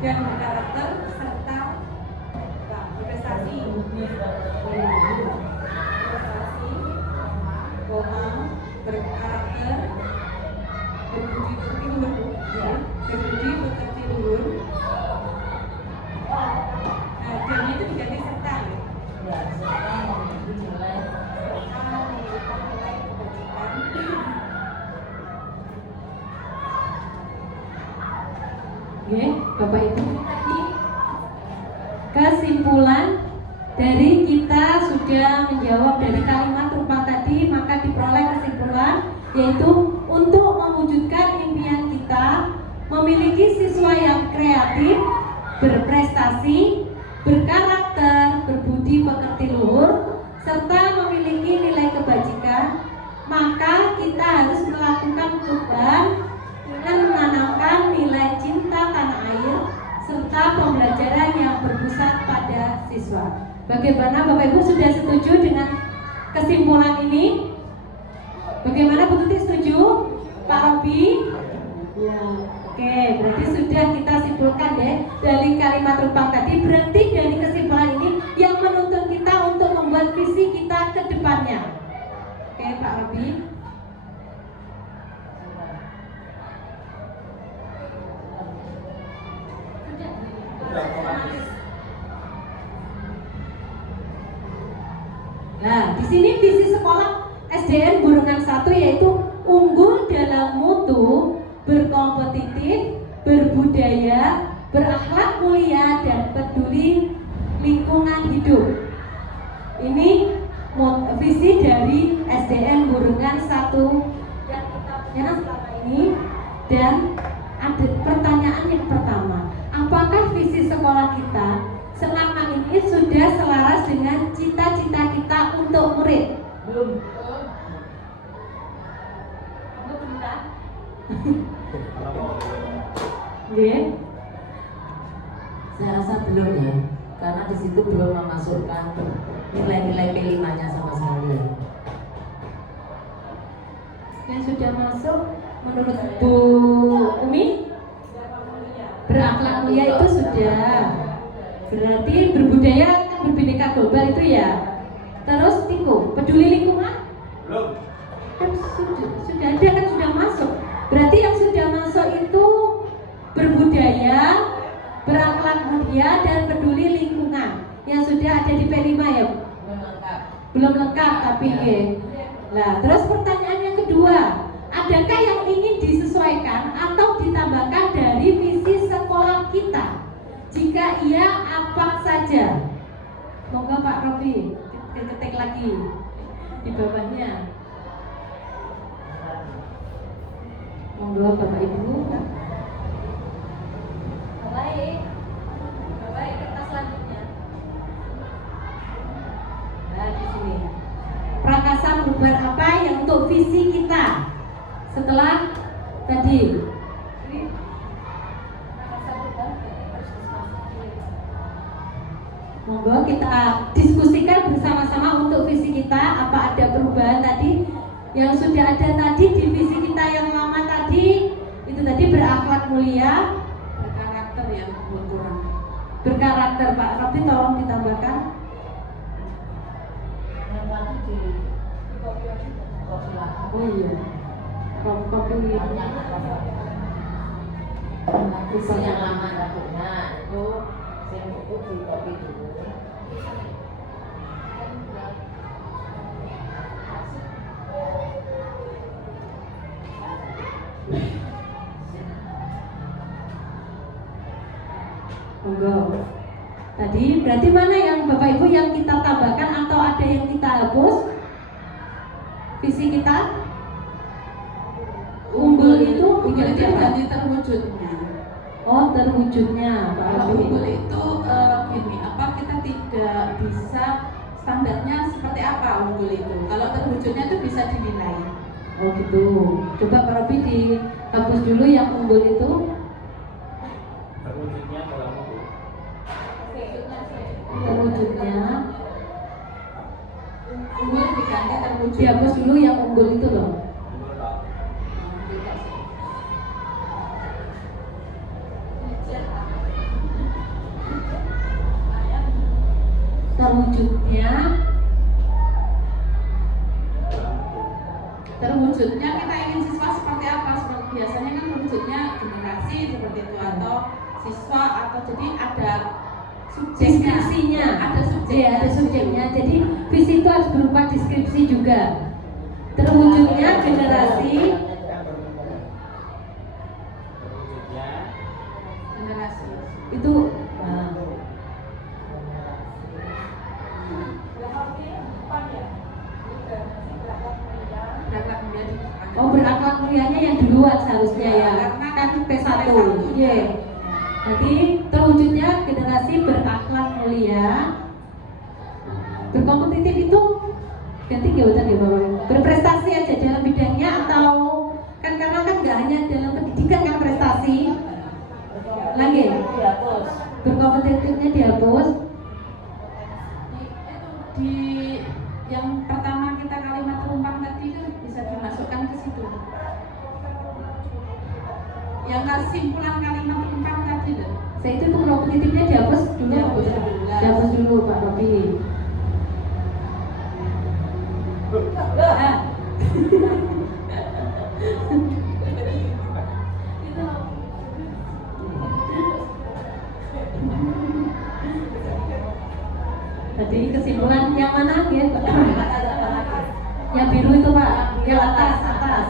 dan berkarakter serta berprestasi. koma, berkarakter, berbudi pekerti luhur, ya, berbudi pekerti luhur. Dan itu diganti serta, Ya, serta memiliki nilai serta memiliki nilai kebajikan. Oke, Bapak Ibu, tadi kesimpulan dari kita sudah menjawab dari kalimat rupa tadi, maka diperoleh kesimpulan yaitu untuk mewujudkan impian kita memiliki siswa yang kreatif, berprestasi, berkarakter, berbudi pekerti luhur, serta memiliki nilai kebajikan, maka kita harus melakukan perubahan dengan menanamkan nilai cinta tanah air serta pembelajaran yang berpusat pada siswa. Bagaimana Bapak Ibu sudah setuju dengan kesimpulan ini? Bagaimana Bu Tuti setuju? Pak Robi? Ya, oke, berarti sudah kita simpulkan deh dari kalimat rumpang tadi. Berarti dari kesimpulan ini yang menuntun kita untuk membuat visi kita ke depannya. Oke, Pak Robi. Nah, di sini visi sekolah SDN Burungan 1 yaitu unggul dalam mutu, berkompetitif, berbudaya, berakhlak mulia dan peduli lingkungan hidup. Ini visi dari SDN Burungan 1 yang kita punya selama ini. Dan ada pertanyaan yang pertama, apakah visi sekolah kita selama ini sudah selaras dengan cita-cita kita untuk murid? Belum. Saya rasa belum ya, karena di situ belum memasukkan nilai-nilai P5-nya sama sekali. Yang sudah masuk menurut Bu Umi, berakhlak mulia itu sudah. Berarti berbudaya kan berbineka global itu ya. Terus peduli lingkungan? Belum. Kan sudah ada, kan sudah masuk. Berarti yang sudah masuk itu berbudaya, berakhlak mulia dan peduli lingkungan. Yang sudah ada di P5 ya? Belum lengkap tapi ya. Nah, terus pertanyaan yang kedua, adakah yang ingin disesuaikan atau ditambahkan dari visi sekolah kita? Jika iya, apa saja? Monggo Pak Robi, ketik lagi di bawahnya. Monggo Bapak Ibu. Baik kertas selanjutnya. Nah, di sini. Prakasa perubahan apa yang untuk visi kita setelah tadi? Monggo kita diskusikan bersama-sama untuk visi kita, apa ada perubahan tadi yang sudah ada tadi di visi kita yang lama tadi. Itu tadi berakhlak mulia, Berkarakter yang kurang. berkarakter. Pak Robi tolong ditambahkan. Yang tadi di kopi lah. Oh iya, kopi Visi yang lama nggak punya itu yang itu di kopi dulu. Monggo. Tadi berarti mana yang Bapak Ibu yang kita tambahkan atau ada yang kita hapus? Visi kita? Unggul itu Ganti terwujudnya. Oh, terwujudnya Pak Kalau Robi. unggul itu gini, apa kita tidak bisa standarnya seperti apa unggul itu? Kalau terwujudnya itu bisa dinilai. Oh gitu. Coba Pak Robi dihapus dulu yang unggul itu. Terwujudnya dalam buku. Terwujudnya Unggul diganti terwujud. dihapus dulu yang unggul itu loh. Terwujud merujutnya kita ingin siswa seperti apa? Seperti biasanya kan merujutnya generasi seperti itu atau siswa atau jadi ada Deskripsinya, ada subjeknya. ada subjeknya. Jadi visi itu harus berupa deskripsi juga. Terwujudnya generasi generasi. itu Berakhlak mulia di depan. berakhlak mulianya yang duluan seharusnya ya. Karena kan P1. P1. Iya. Jadi terwujudnya generasi berakhlak mulia, berkompetitif itu ganti gak utang ya Bapak? Berprestasi aja dalam bidangnya atau kan karena kan nggak hanya dalam pendidikan kan prestasi. Lagi berkompetitifnya dihapus. Di yang pertama kita kalimat rumpang tadi kan bisa dimasukkan ke situ. Yang kesimpulan kalimat rumpang tadi loh. Saya itu kompetitifnya dihapus dulu. Dihapus dulu. Dihapus dulu Pak Robi. Ah. Tadi kesimpulan yang mana ya? Yang biru itu Pak, yang atas.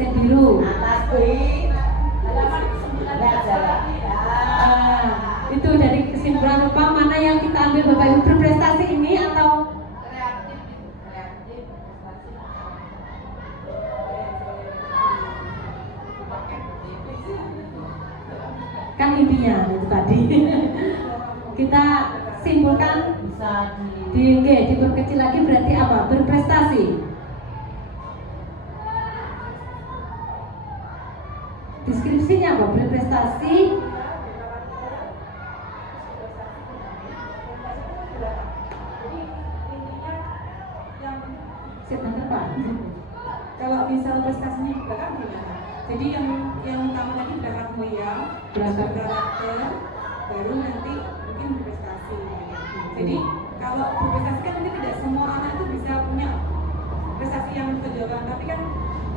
Yang biru. Itu dari kesimpulan apa? Mana yang kita ambil Bapak Ibu berprestasi ini atau kan intinya itu tadi kita simpulkan diperkecil lagi berarti apa? Berprestasi. Deskripsinya apa? Berprestasi Pak. Kalau misal prestasinya di belakang gimana? Jadi yang utama tadi berangkat mulia, berkarakter, baru nanti mungkin berprestasi. Jadi kalau berprestasi kan nanti tidak semua anak itu bisa punya prestasi yang menonjolkan, tapi kan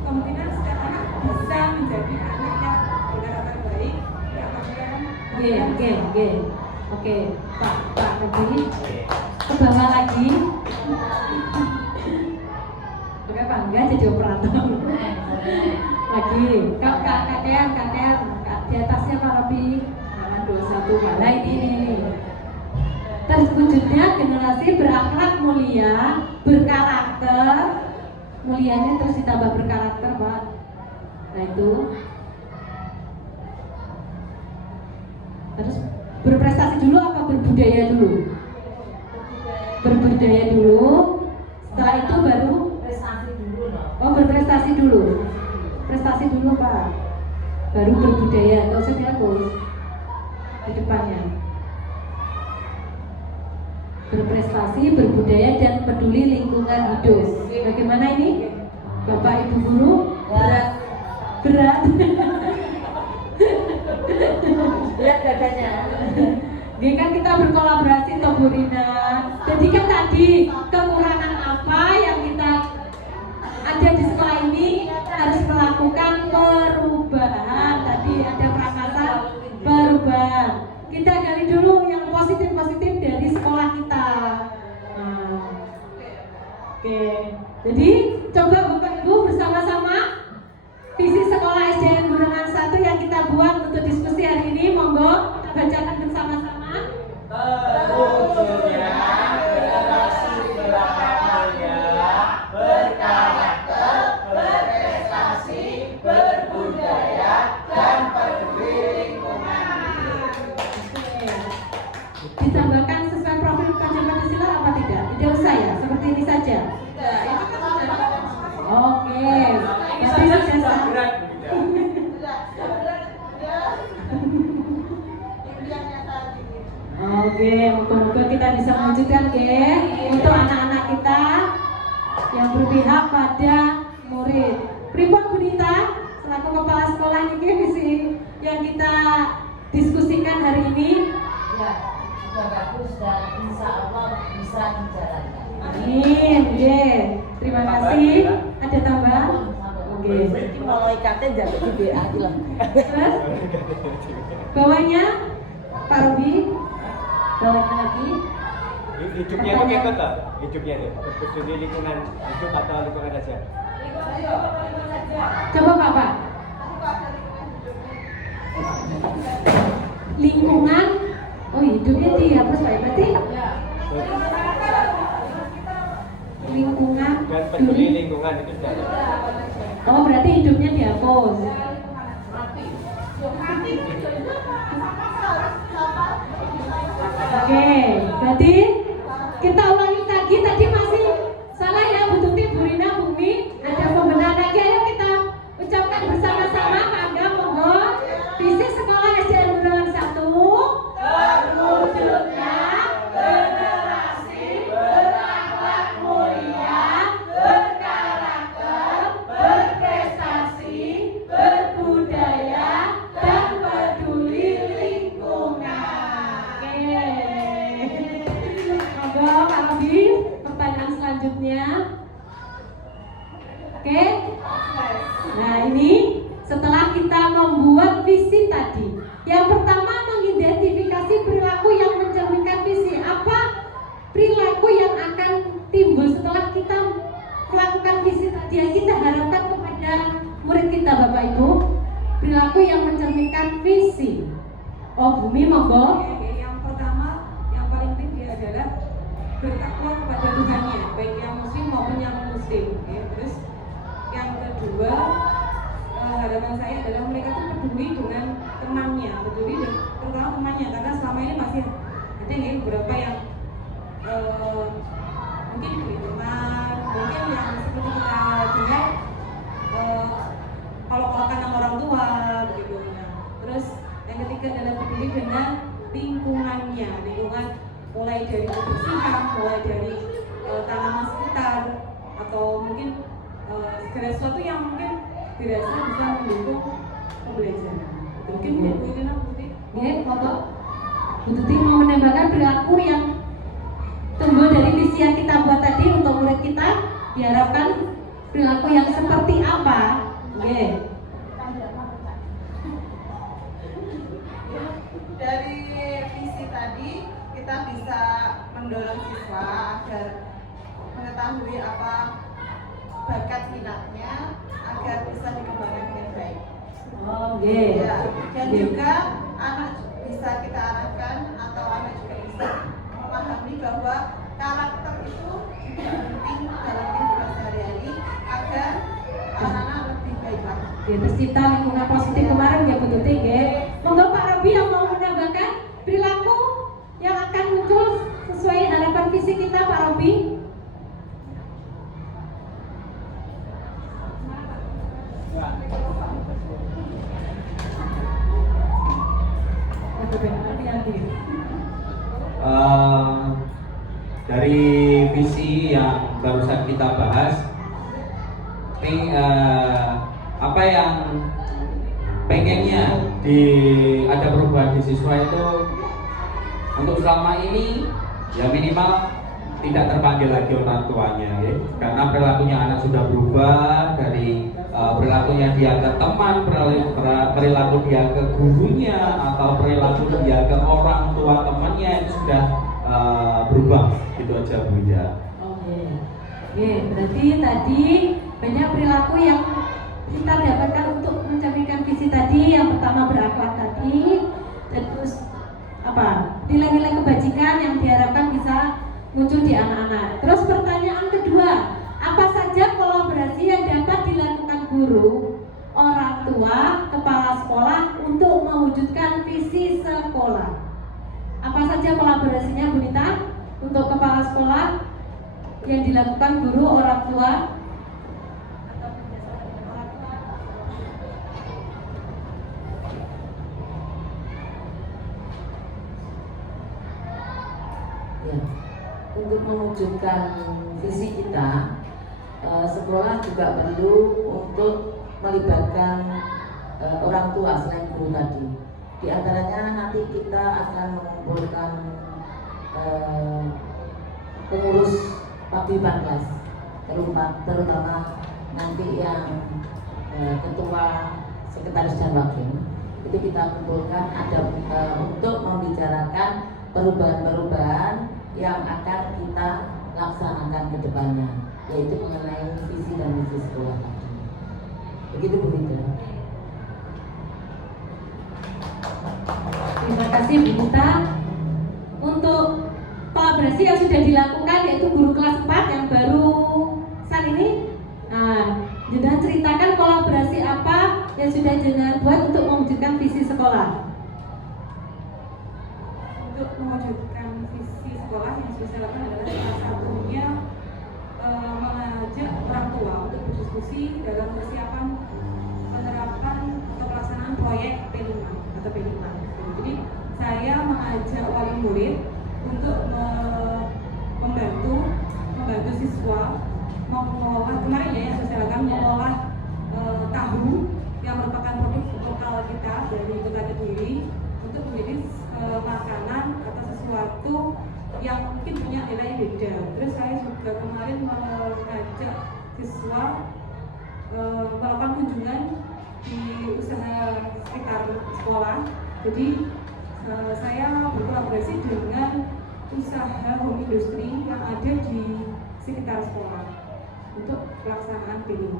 kemungkinan setiap anak bisa menjadi anak yang berkarakter baik, Oke, Pak Robi ke bawah lagi. Oke Pak, enggak jadi operator lagi. Kakean di atasnya Pak Robi halaman 21 Pak. Nah ini. Terwujudnya generasi berakhlak mulia, berkarakter. Mulianya terus ditambah berkarakter Pak. Nah itu. Terus berprestasi dulu apa berbudaya dulu? Berbudaya dulu. Setelah itu baru berprestasi dulu. Prestasi dulu Pak. Baru berbudaya. Gak usah dihapus di depannya. Berprestasi, berbudaya dan peduli lingkungan hidup. Bagaimana ini? Bapak Ibu guru? Berat. Lihat dadanya. Ini kan kita berkolaborasi toh Bu Rina. Jadi kan tadi kekurangan apa yang kita ada di sekolah ini harus melakukan perubahan. Tadi ada prakasa perubahan. Kita gali dulu yang positif-positif dari sekolah kita. Oke. Jadi coba Bapak Ibu bersama-sama visi sekolah SDN Burungan 1 yang kita buat untuk diskusi hari ini, monggo kita bacakan bersama-sama. Terwujudnya generasi berakhlak mulia, berkarakter, berprestasi, berbudaya, dan peduli lingkungan. Ditambahkan sesuai profil Pancasila apa tidak? Tidak usah ya, seperti ini saja. Oke. Tapi sudah berat. Oke, moga-moga kita bisa mewujudkan untuk anak-anak kita yang berpihak pada murid. Pripun Bu Nita, selaku kepala sekolah ini visi yang kita diskusikan hari ini. Ya, sudah bagus dan insya Allah bisa dijalankan. Amin. Terima kasih. Ada tambahan? Oke. Iki mau ikate njaluk di BA iki lho. Terus bawahnya Pak Robi. Bawahnya lagi. Hidupnya itu ngikut tak? Hidupnya itu peduli lingkungan hidup atau lingkungan aja? Coba Bapak. Lingkungan. Oh, hidupnya dihapus Pak. Berarti lingkungan Dan peduli lingkungan itu sudah ada. Oh, berarti hidupnya dihapus. Oke, berarti kita ulangi lagi. Tadi masih salah ya Bu Tuti, Bu Rina, Bumi. Ada pembenahan lagi. Ayo kita ucapkan bersama-sama. Mangga monggo. Visi Sekolah SDN Burongan 1 terwujudnya generasi berakhlak mulia, berkarakter, berprestasi, berbudaya, dan peduli lingkungan. Oke. Monggo Pak Robi, pertanyaan selanjutnya. Oke. Nah, ini setelah kita membuat visi tadi. Yang pertama mengidentifikasi perilaku yang mencerminkan visi. Apa perilaku yang akan timbul setelah kita melakukan visi tadi yang kita harapkan kepada murid kita Bapak Ibu? Perilaku yang mencerminkan visi. Oh, Bumi monggo. Yang pertama, yang paling tinggi adalah bertakwa kepada Tuhannya, baik yang muslim maupun yang muslim. Ya. Terus yang kedua, harapan saya adalah mereka tuh peduli dengan temannya, peduli dengan terutama temannya, karena selama ini masih ada ya beberapa yang mungkin beli teman, mungkin yang seperti kita dengar kalau sama orang tua begitu ya. Terus yang ketiga adalah peduli dengan lingkungannya, lingkungan mulai dari kebersihan, mulai dari tanaman sekitar atau mungkin segala sesuatu yang mungkin dirasa bisa mendukung pembelajaran. Mungkin Bu itu nanti. Oke, monggo. Bu Tuti mau menambahkan perilaku yang tumbuh dari visi yang kita buat tadi untuk murid kita, diharapkan perilaku yang seperti apa? Oke. Dari visi tadi kita bisa mendorong siswa agar mengetahui apa bakat minatnya agar bisa dikembangkan dengan baik. Oke. Ya, dan juga anak bisa kita arahkan atau anak juga bisa memahami bahwa karakter itu juga penting dalam kehidupan sehari-hari agar anak-anak lebih baik lagi. Oke, tercipta lingkungan positif kemarin ya Bu Tuti. Oke. Monggo Pak Robi yang mau menambahkan perilaku yang akan muncul sesuai harapan visi kita Pak Robi. Dari visi yang barusan kita bahas, ini apa yang pengennya ada perubahan di siswa itu untuk selama ini ya minimal tidak terpanggil lagi orang tuanya ya. Karena perilakunya anak sudah berubah dari perilakunya dia ke teman, perilaku dia ke gurunya atau perilaku dia ke orang tua temannya itu sudah berubah gitu aja Bu ya. Oke, berarti tadi banyak perilaku yang kita dapatkan untuk mencerminkan visi tadi. Yang pertama berakhlak tadi, dan terus apa? Nilai-nilai kebajikan yang diharapkan bisa muncul di anak-anak. Terus pertanyaan kedua, apa saja kolaborasi yang dapat dilakukan guru, orang tua, kepala sekolah untuk mewujudkan visi sekolah? Apa saja kolaborasinya Bu Nita untuk kepala sekolah yang dilakukan guru, orang tua? Ya, untuk mewujudkan visi kita, sekolah juga perlu untuk melibatkan orang tua selain guru tadi. Di antaranya nanti kita akan mengumpulkan pengurus paguyuban kelas, terutama nanti yang ketua, sekretaris dan wakil itu kita kumpulkan ada untuk membicarakan perubahan-perubahan yang akan kita laksanakan ke depannya, yaitu mengenai visi dan misi sekolah tadi. Begitu Bu Rita. Terima kasih Bu Rita. Untuk kolaborasi yang sudah dilakukan yaitu guru kelas 4 yang baru saat ini. Nah, Jenengan ceritakan kolaborasi apa yang sudah Jenengan buat untuk mewujudkan visi sekolah. Untuk mewujudkan visi sekolah yang sudah saya lakukan adalah salah satunya mengajak orang tua untuk berdiskusi dalam persiapan penerapan atau pelaksanaan proyek P5 atau P5. Jadi saya mengajak wali murid untuk membantu siswa mengolah, kemarin ya yang saya lakukan, mengolah tahu yang merupakan produk lokal kita dari Kota Kediri untuk menjadi makanan atau sesuatu yang mungkin punya nilai beda. Terus saya juga kemarin mengajak siswa melakukan kunjungan di usaha sekitar sekolah. Jadi saya berkolaborasi dengan usaha home industry yang ada di sekitar sekolah untuk pelaksanaan P5.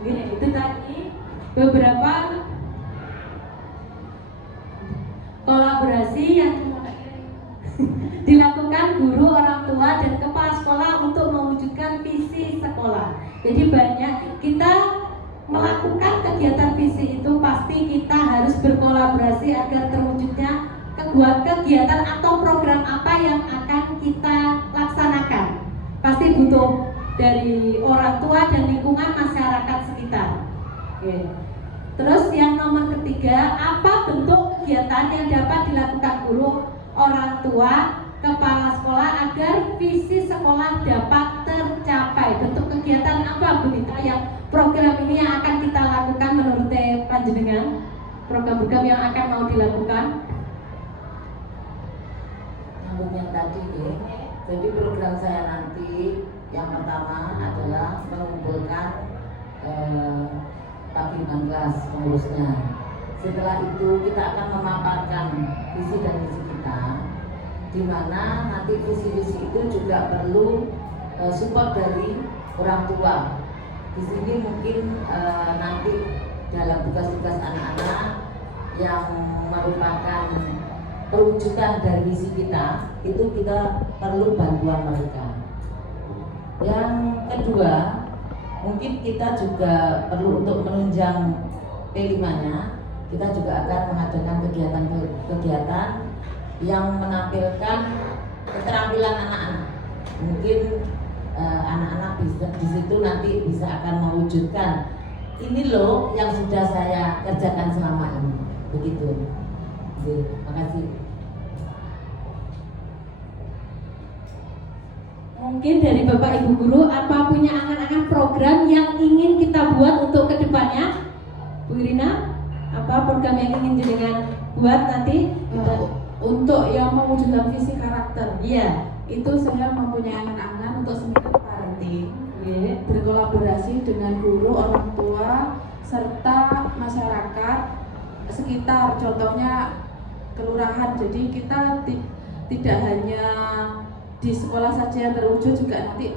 Gini, itu tadi beberapa kolaborasi yang dilakukan guru, orang tua, dan kepala sekolah untuk mewujudkan visi sekolah. Jadi banyak kita melakukan kegiatan visi itu pasti kita harus berkolaborasi agar terwujudnya kegiatan atau program apa yang akan kita laksanakan. Pasti butuh dari orang tua dan lingkungan masyarakat sekitar. Oke. Terus yang nomor ketiga, apa bentuk kegiatan yang dapat dilakukan guru, orang tua, kepala sekolah agar visi sekolah dapat tercapai? Bentuk kegiatan apa Bu Rita yang program ini yang akan kita lakukan menurut panjenengan? Program-program yang akan mau dilakukan? Menurut yang tadi ya. Jadi program saya nanti yang pertama adalah mengumpulkan paguyuban kelas pengurusnya. Setelah itu kita akan memaparkan visi dan misi kita, di mana nanti visi-visi itu juga perlu support dari orang tua. Di sini mungkin nanti dalam tugas-tugas anak-anak yang merupakan perwujudan dari misi kita, itu kita perlu bantuan mereka. Yang kedua, mungkin kita juga perlu untuk menunjang P5-nya, kita juga akan mengadakan kegiatan-kegiatan yang menampilkan keterampilan anak-anak. Mungkin anak-anak bisa di situ nanti bisa akan mewujudkan ini loh yang sudah saya kerjakan selama ini. Begitu. Oke, makasih. Mungkin dari Bapak Ibu Guru, apa punya angan-angan program yang ingin kita buat untuk kedepannya? Bu Irina, apa program yang ingin jenengan buat nanti? Untuk yang mewujudkan visi karakter, Iya. itu saya mempunyai angan-angan untuk seminar parenting, Iya. berkolaborasi dengan guru, orang tua, serta masyarakat sekitar, contohnya kelurahan. Jadi kita tidak hanya di sekolah saja yang terwujud, juga nanti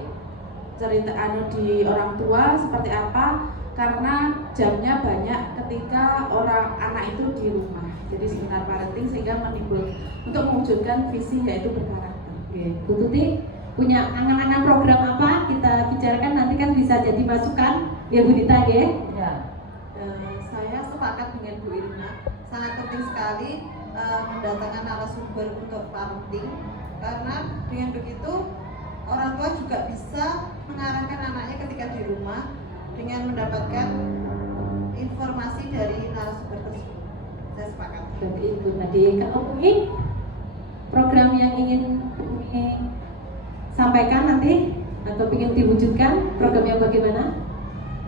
cerita di orang tua seperti apa, karena jamnya banyak ketika orang anak itu di rumah. Jadi seminar parenting sehingga menimbul untuk mewujudkan visi yaitu berkarakter. Oke. Bu Tuti punya angan-angan program apa? Kita bicarakan nanti kan bisa jadi masukan. Ya Bu Dita ya. Ya. Saya sepakat dengan Bu Irina, sangat penting sekali mendatangkan narasumber untuk parenting, karena dengan begitu orang tua juga bisa mengarahkan anaknya ketika di rumah dengan mendapatkan informasi dari narasumber tersebut. Saya sepakat. Berarti itu tadi. Kalau Umi, program yang ingin Umi sampaikan nanti atau ingin diwujudkan, program yang bagaimana?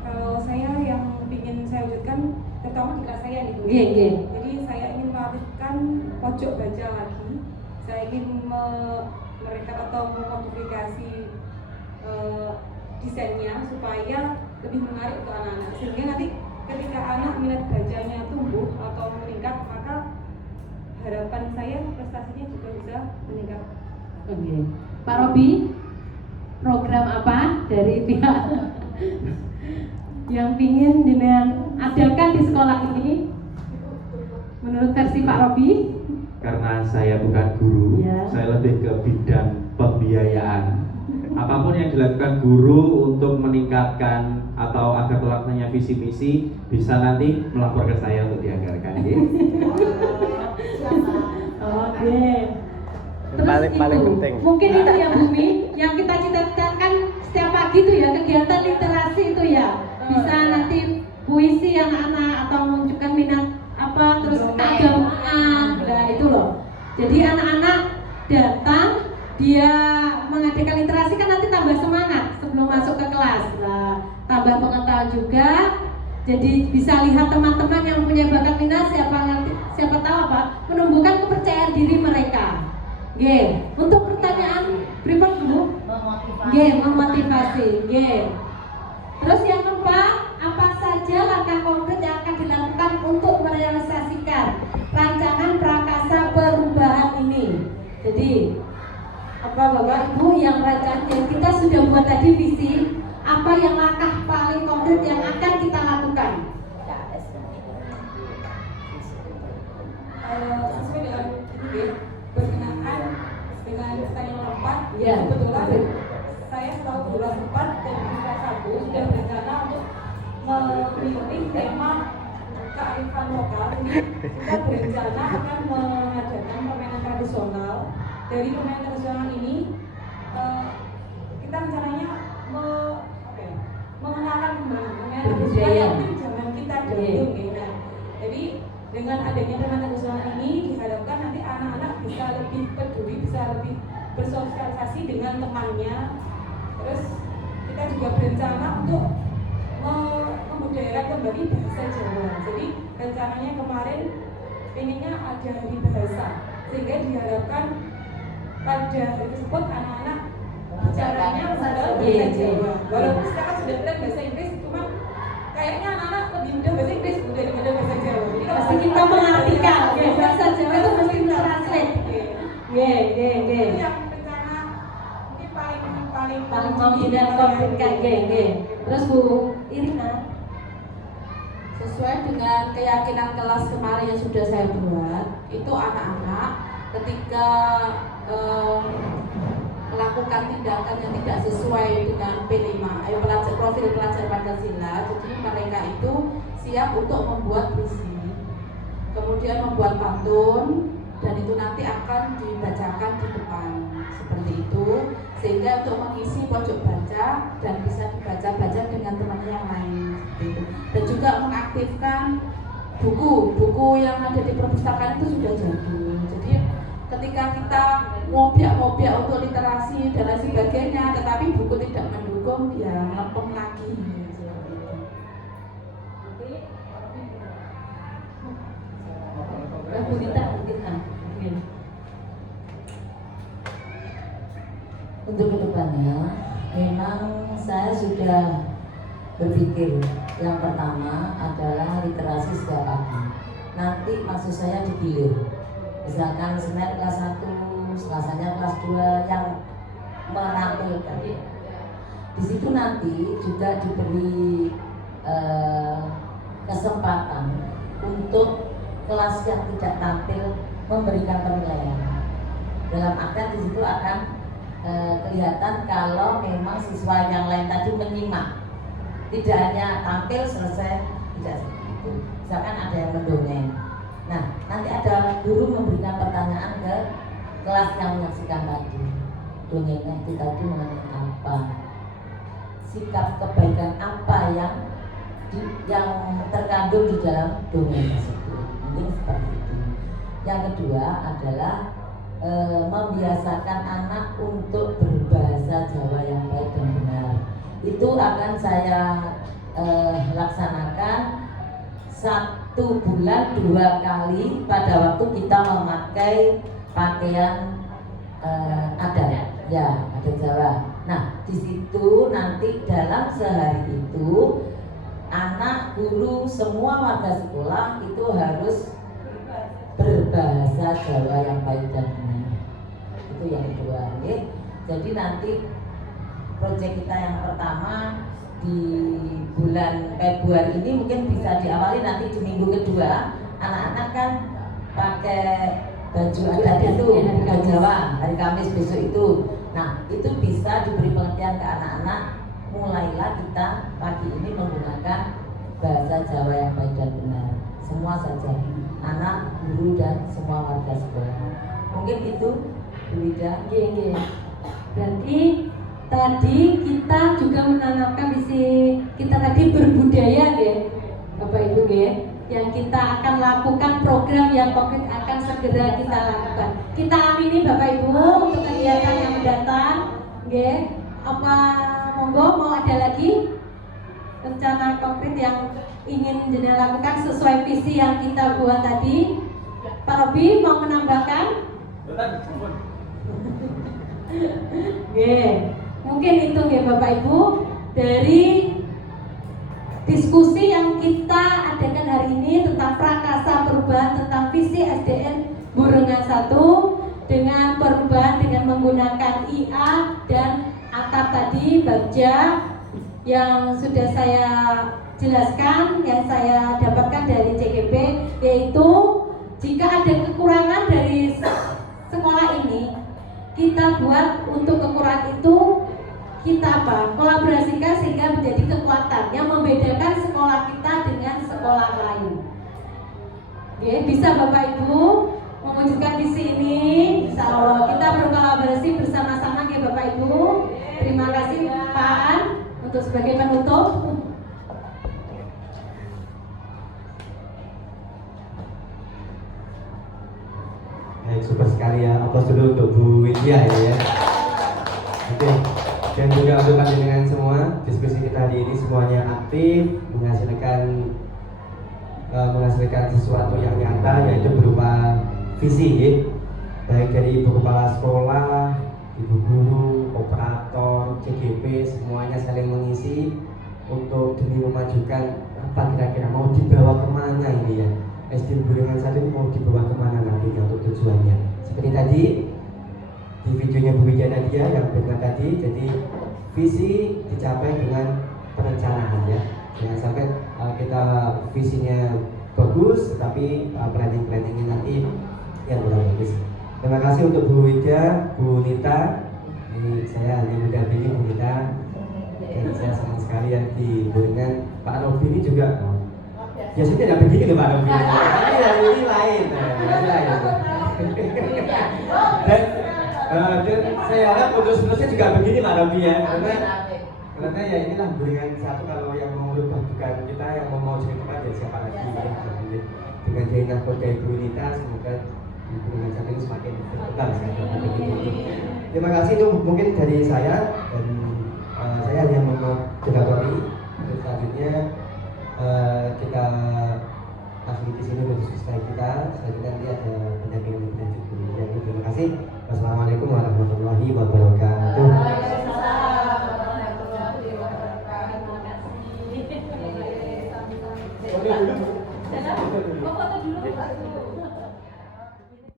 Kalau saya yang ingin saya wujudkan, terutama di kelas saya nih Bu. Iya, iya. Jadi saya ingin melakukan pojok baca lagi saya ingin mereka atau memodifikasi desainnya supaya lebih menarik untuk anak-anak, sehingga nanti ketika anak minat bacanya tumbuh atau meningkat, maka harapan saya prestasinya juga bisa meningkat. Oke. Pak Robi, program apa dari pihak yang ingin dengan adakan di sekolah ini menurut versi Pak Robi? Karena saya bukan guru, Ya. saya lebih ke bidang pembiayaan. Apapun yang dilakukan guru untuk meningkatkan atau agar terlaksananya visi misi, bisa nanti melapor ke saya untuk dianggarkan. Ya. Oke. Terus Paling itu, penting. mungkin itu ya Bumi, yang kita cita-citakan setiap pagi itu ya, kegiatan literasi itu ya. Bisa nanti puisi anak-anak atau menunjukkan minat apa, terus keagamaan, nah itu loh. Jadi anak-anak datang, dia mengadakan literasi kan nanti tambah semangat sebelum masuk ke kelas. Nah, tambah pengetahuan juga. Jadi bisa lihat teman-teman yang punya bakat minat, siapa tahu apa, menumbuhkan kepercayaan diri mereka. Untuk pertanyaan berikut dulu. Memotivasi. Terus yang keempat, apa saja langkah konkret yang akan dilakukan untuk merealisasikan rancangan prakasa perubahan ini? Jadi, apa Bapak Ibu yang rancangan yang kita sudah buat tadi visi, apa yang langkah paling konkret yang akan kita lakukan? Sesuai dengan ini berkenaan dengan pertanyaan nomor 4, Ya. kebetulan saya selalu kelas 4 dan kelas 1 sudah berencana untuk memilih tema kearifan lokal. Ini kita berencana akan mengadakan permainan tradisional. Dari permainan tradisional ini kita rencananya mengenalkan kembali permainan tradisional yang mungkin zaman kita dahulu. Nah, jadi dengan adanya permainan tradisional ini diharapkan nanti anak-anak bisa lebih peduli, bisa lebih bersosialisasi dengan temannya. Terus kita juga berencana untuk membudayakan kembali bahasa Jawa. Jadi rencananya kemarin pengennya ada hari bahasa, sehingga diharapkan pada hari tersebut anak-anak bicaranya adalah bahasa Jawa. Walaupun sekarang sudah ada bahasa Inggris, cuma kayaknya anak-anak lebih mudah bahasa Inggris daripada bahasa Jawa. Jadi kalau Pasti kita mengartikan, bahasa Jawa itu mesti translate. itu yang rencana mungkin Paling mau tidak konkretkan, Terus Bu Irina, Sesuai dengan keyakinan kelas kemarin yang sudah saya buat, itu anak-anak ketika melakukan tindakan yang tidak sesuai dengan P5, profil pelajar Pancasila, jadi mereka itu siap untuk membuat puisi, kemudian membuat pantun, dan itu nanti akan dibacakan di depan seperti itu, sehingga untuk mengisi pojok baca dan bisa dibaca-baca dengan teman yang lain seperti itu. Dan juga mengaktifkan buku yang ada di perpustakaan itu sudah jadi. Jadi ketika kita ngobiak-ngobiak untuk literasi dan lain sebagainya, tetapi buku tidak mendukung, ya melempem lagi seperti itu. Bu Dita. Untuk kedepannya, memang saya sudah berpikir yang pertama adalah literasi setiap pagi. Nanti maksud saya digilir. Misalkan Senin kelas 1, Selasanya kelas 2 yang menampilkan. Di situ nanti juga diberi kesempatan untuk kelas yang tidak tampil memberikan penilaian. Dalam artian di situ akan kelihatan kalau memang siswa yang lain tadi menyimak, tidak hanya tampil selesai, tidak seperti itu. Misalkan ada yang mendongeng, nah nanti ada guru memberikan pertanyaan ke kelas yang menyaksikan tadi, dongengnya itu tadi mengenai apa, sikap kebaikan apa yang terkandung di dalam dongeng tersebut, mungkin seperti itu. Yang kedua adalah membiasakan anak untuk berbahasa Jawa yang baik dan benar. Itu akan saya laksanakan 1 bulan 2 kali pada waktu kita memakai pakaian adat, ya adat Jawa. Nah di situ nanti dalam sehari itu anak, guru, semua warga sekolah itu harus berbahasa Jawa yang baik dan benar. Itu yang kedua, ya. Jadi nanti proyek kita yang pertama di bulan Februari ini mungkin bisa diawali nanti di minggu kedua. Anak-anak kan pakai baju adat itu hari Jawa, hari Kamis besok itu. Nah itu bisa diberi pengertian ke anak-anak. Mulailah kita pagi ini menggunakan bahasa Jawa yang baik dan benar. Semua saja, anak, guru dan semua warga sekolah. Mungkin itu, Bu Wida. Berarti tadi kita juga menanamkan visi kita tadi berbudaya, Bapak Ibu, yang kita akan lakukan program yang konkret akan segera kita lakukan. Kita amini Bapak Ibu untuk kegiatan yang mendatang, apa monggo mau ada lagi rencana konkret yang ingin jenengan lakukan sesuai visi yang kita buat tadi? Pak Robi mau menambahkan? Mungkin itu Bapak Ibu dari diskusi yang kita adakan hari ini tentang prakasa perubahan tentang visi SDN Burengan 1 dengan perubahan dengan menggunakan IA dan atap tadi bagja yang sudah saya jelaskan, yang saya dapatkan dari CGP, yaitu jika ada kekurangan dari sekolah ini, kita buat untuk kekurangan itu kita kolaborasikan sehingga menjadi kekuatan yang membedakan sekolah kita dengan sekolah lain. Bisa Bapak Ibu mewujudkan visi ini, insya Allah kita berkolaborasi bersama-sama Bapak Ibu. Terima kasih Pak An untuk sebagai penutup. Super sekali ya, aplaus dulu untuk Bu Widya ya. Oke, dan juga untuk kalian semua, diskusi kita hari ini semuanya aktif, menghasilkan sesuatu yang nyata, yaitu berupa visi, ya. Baik dari ibu kepala sekolah, ibu guru, operator, CGP, semuanya saling mengisi untuk demi memajukan apa kira-kira mau dibawa kemana ini ya. SD Burengan 1 ini mau dibawa kemana nantinya untuk tujuannya. Seperti tadi di videonya Bu Widya Nadia yang benar tadi, jadi visi dicapai dengan perencanaan ya. Jangan sampai kita visinya bagus tapi planning-planningnya nanti yang kurang bagus. Terima kasih untuk Bu Widya, Bu Nita. Ini saya hanya mendampingi Bu Nita. Dan saya senang sekali yang di Burengan. Pak Robi ini juga biasanya tidak begini loh Pak Robi. Ini lain. Dan saya harap terus-terusnya juga begini Pak Robi ya. Karena ya inilah Burengan 1 kalau yang mau merubah bukan kita, yang mau ceritakan ya siapa lagi ya. Dengan jaringan kode imunitas semoga Burengan 1 ini semakin berkembang. Terima kasih, itu mungkin dari saya, dan saya hanya mengakhiri. Selanjutnya kita akhiri di sini untuk diskusi kita. Selanjutnya nanti ada pendampingan lebih lanjut.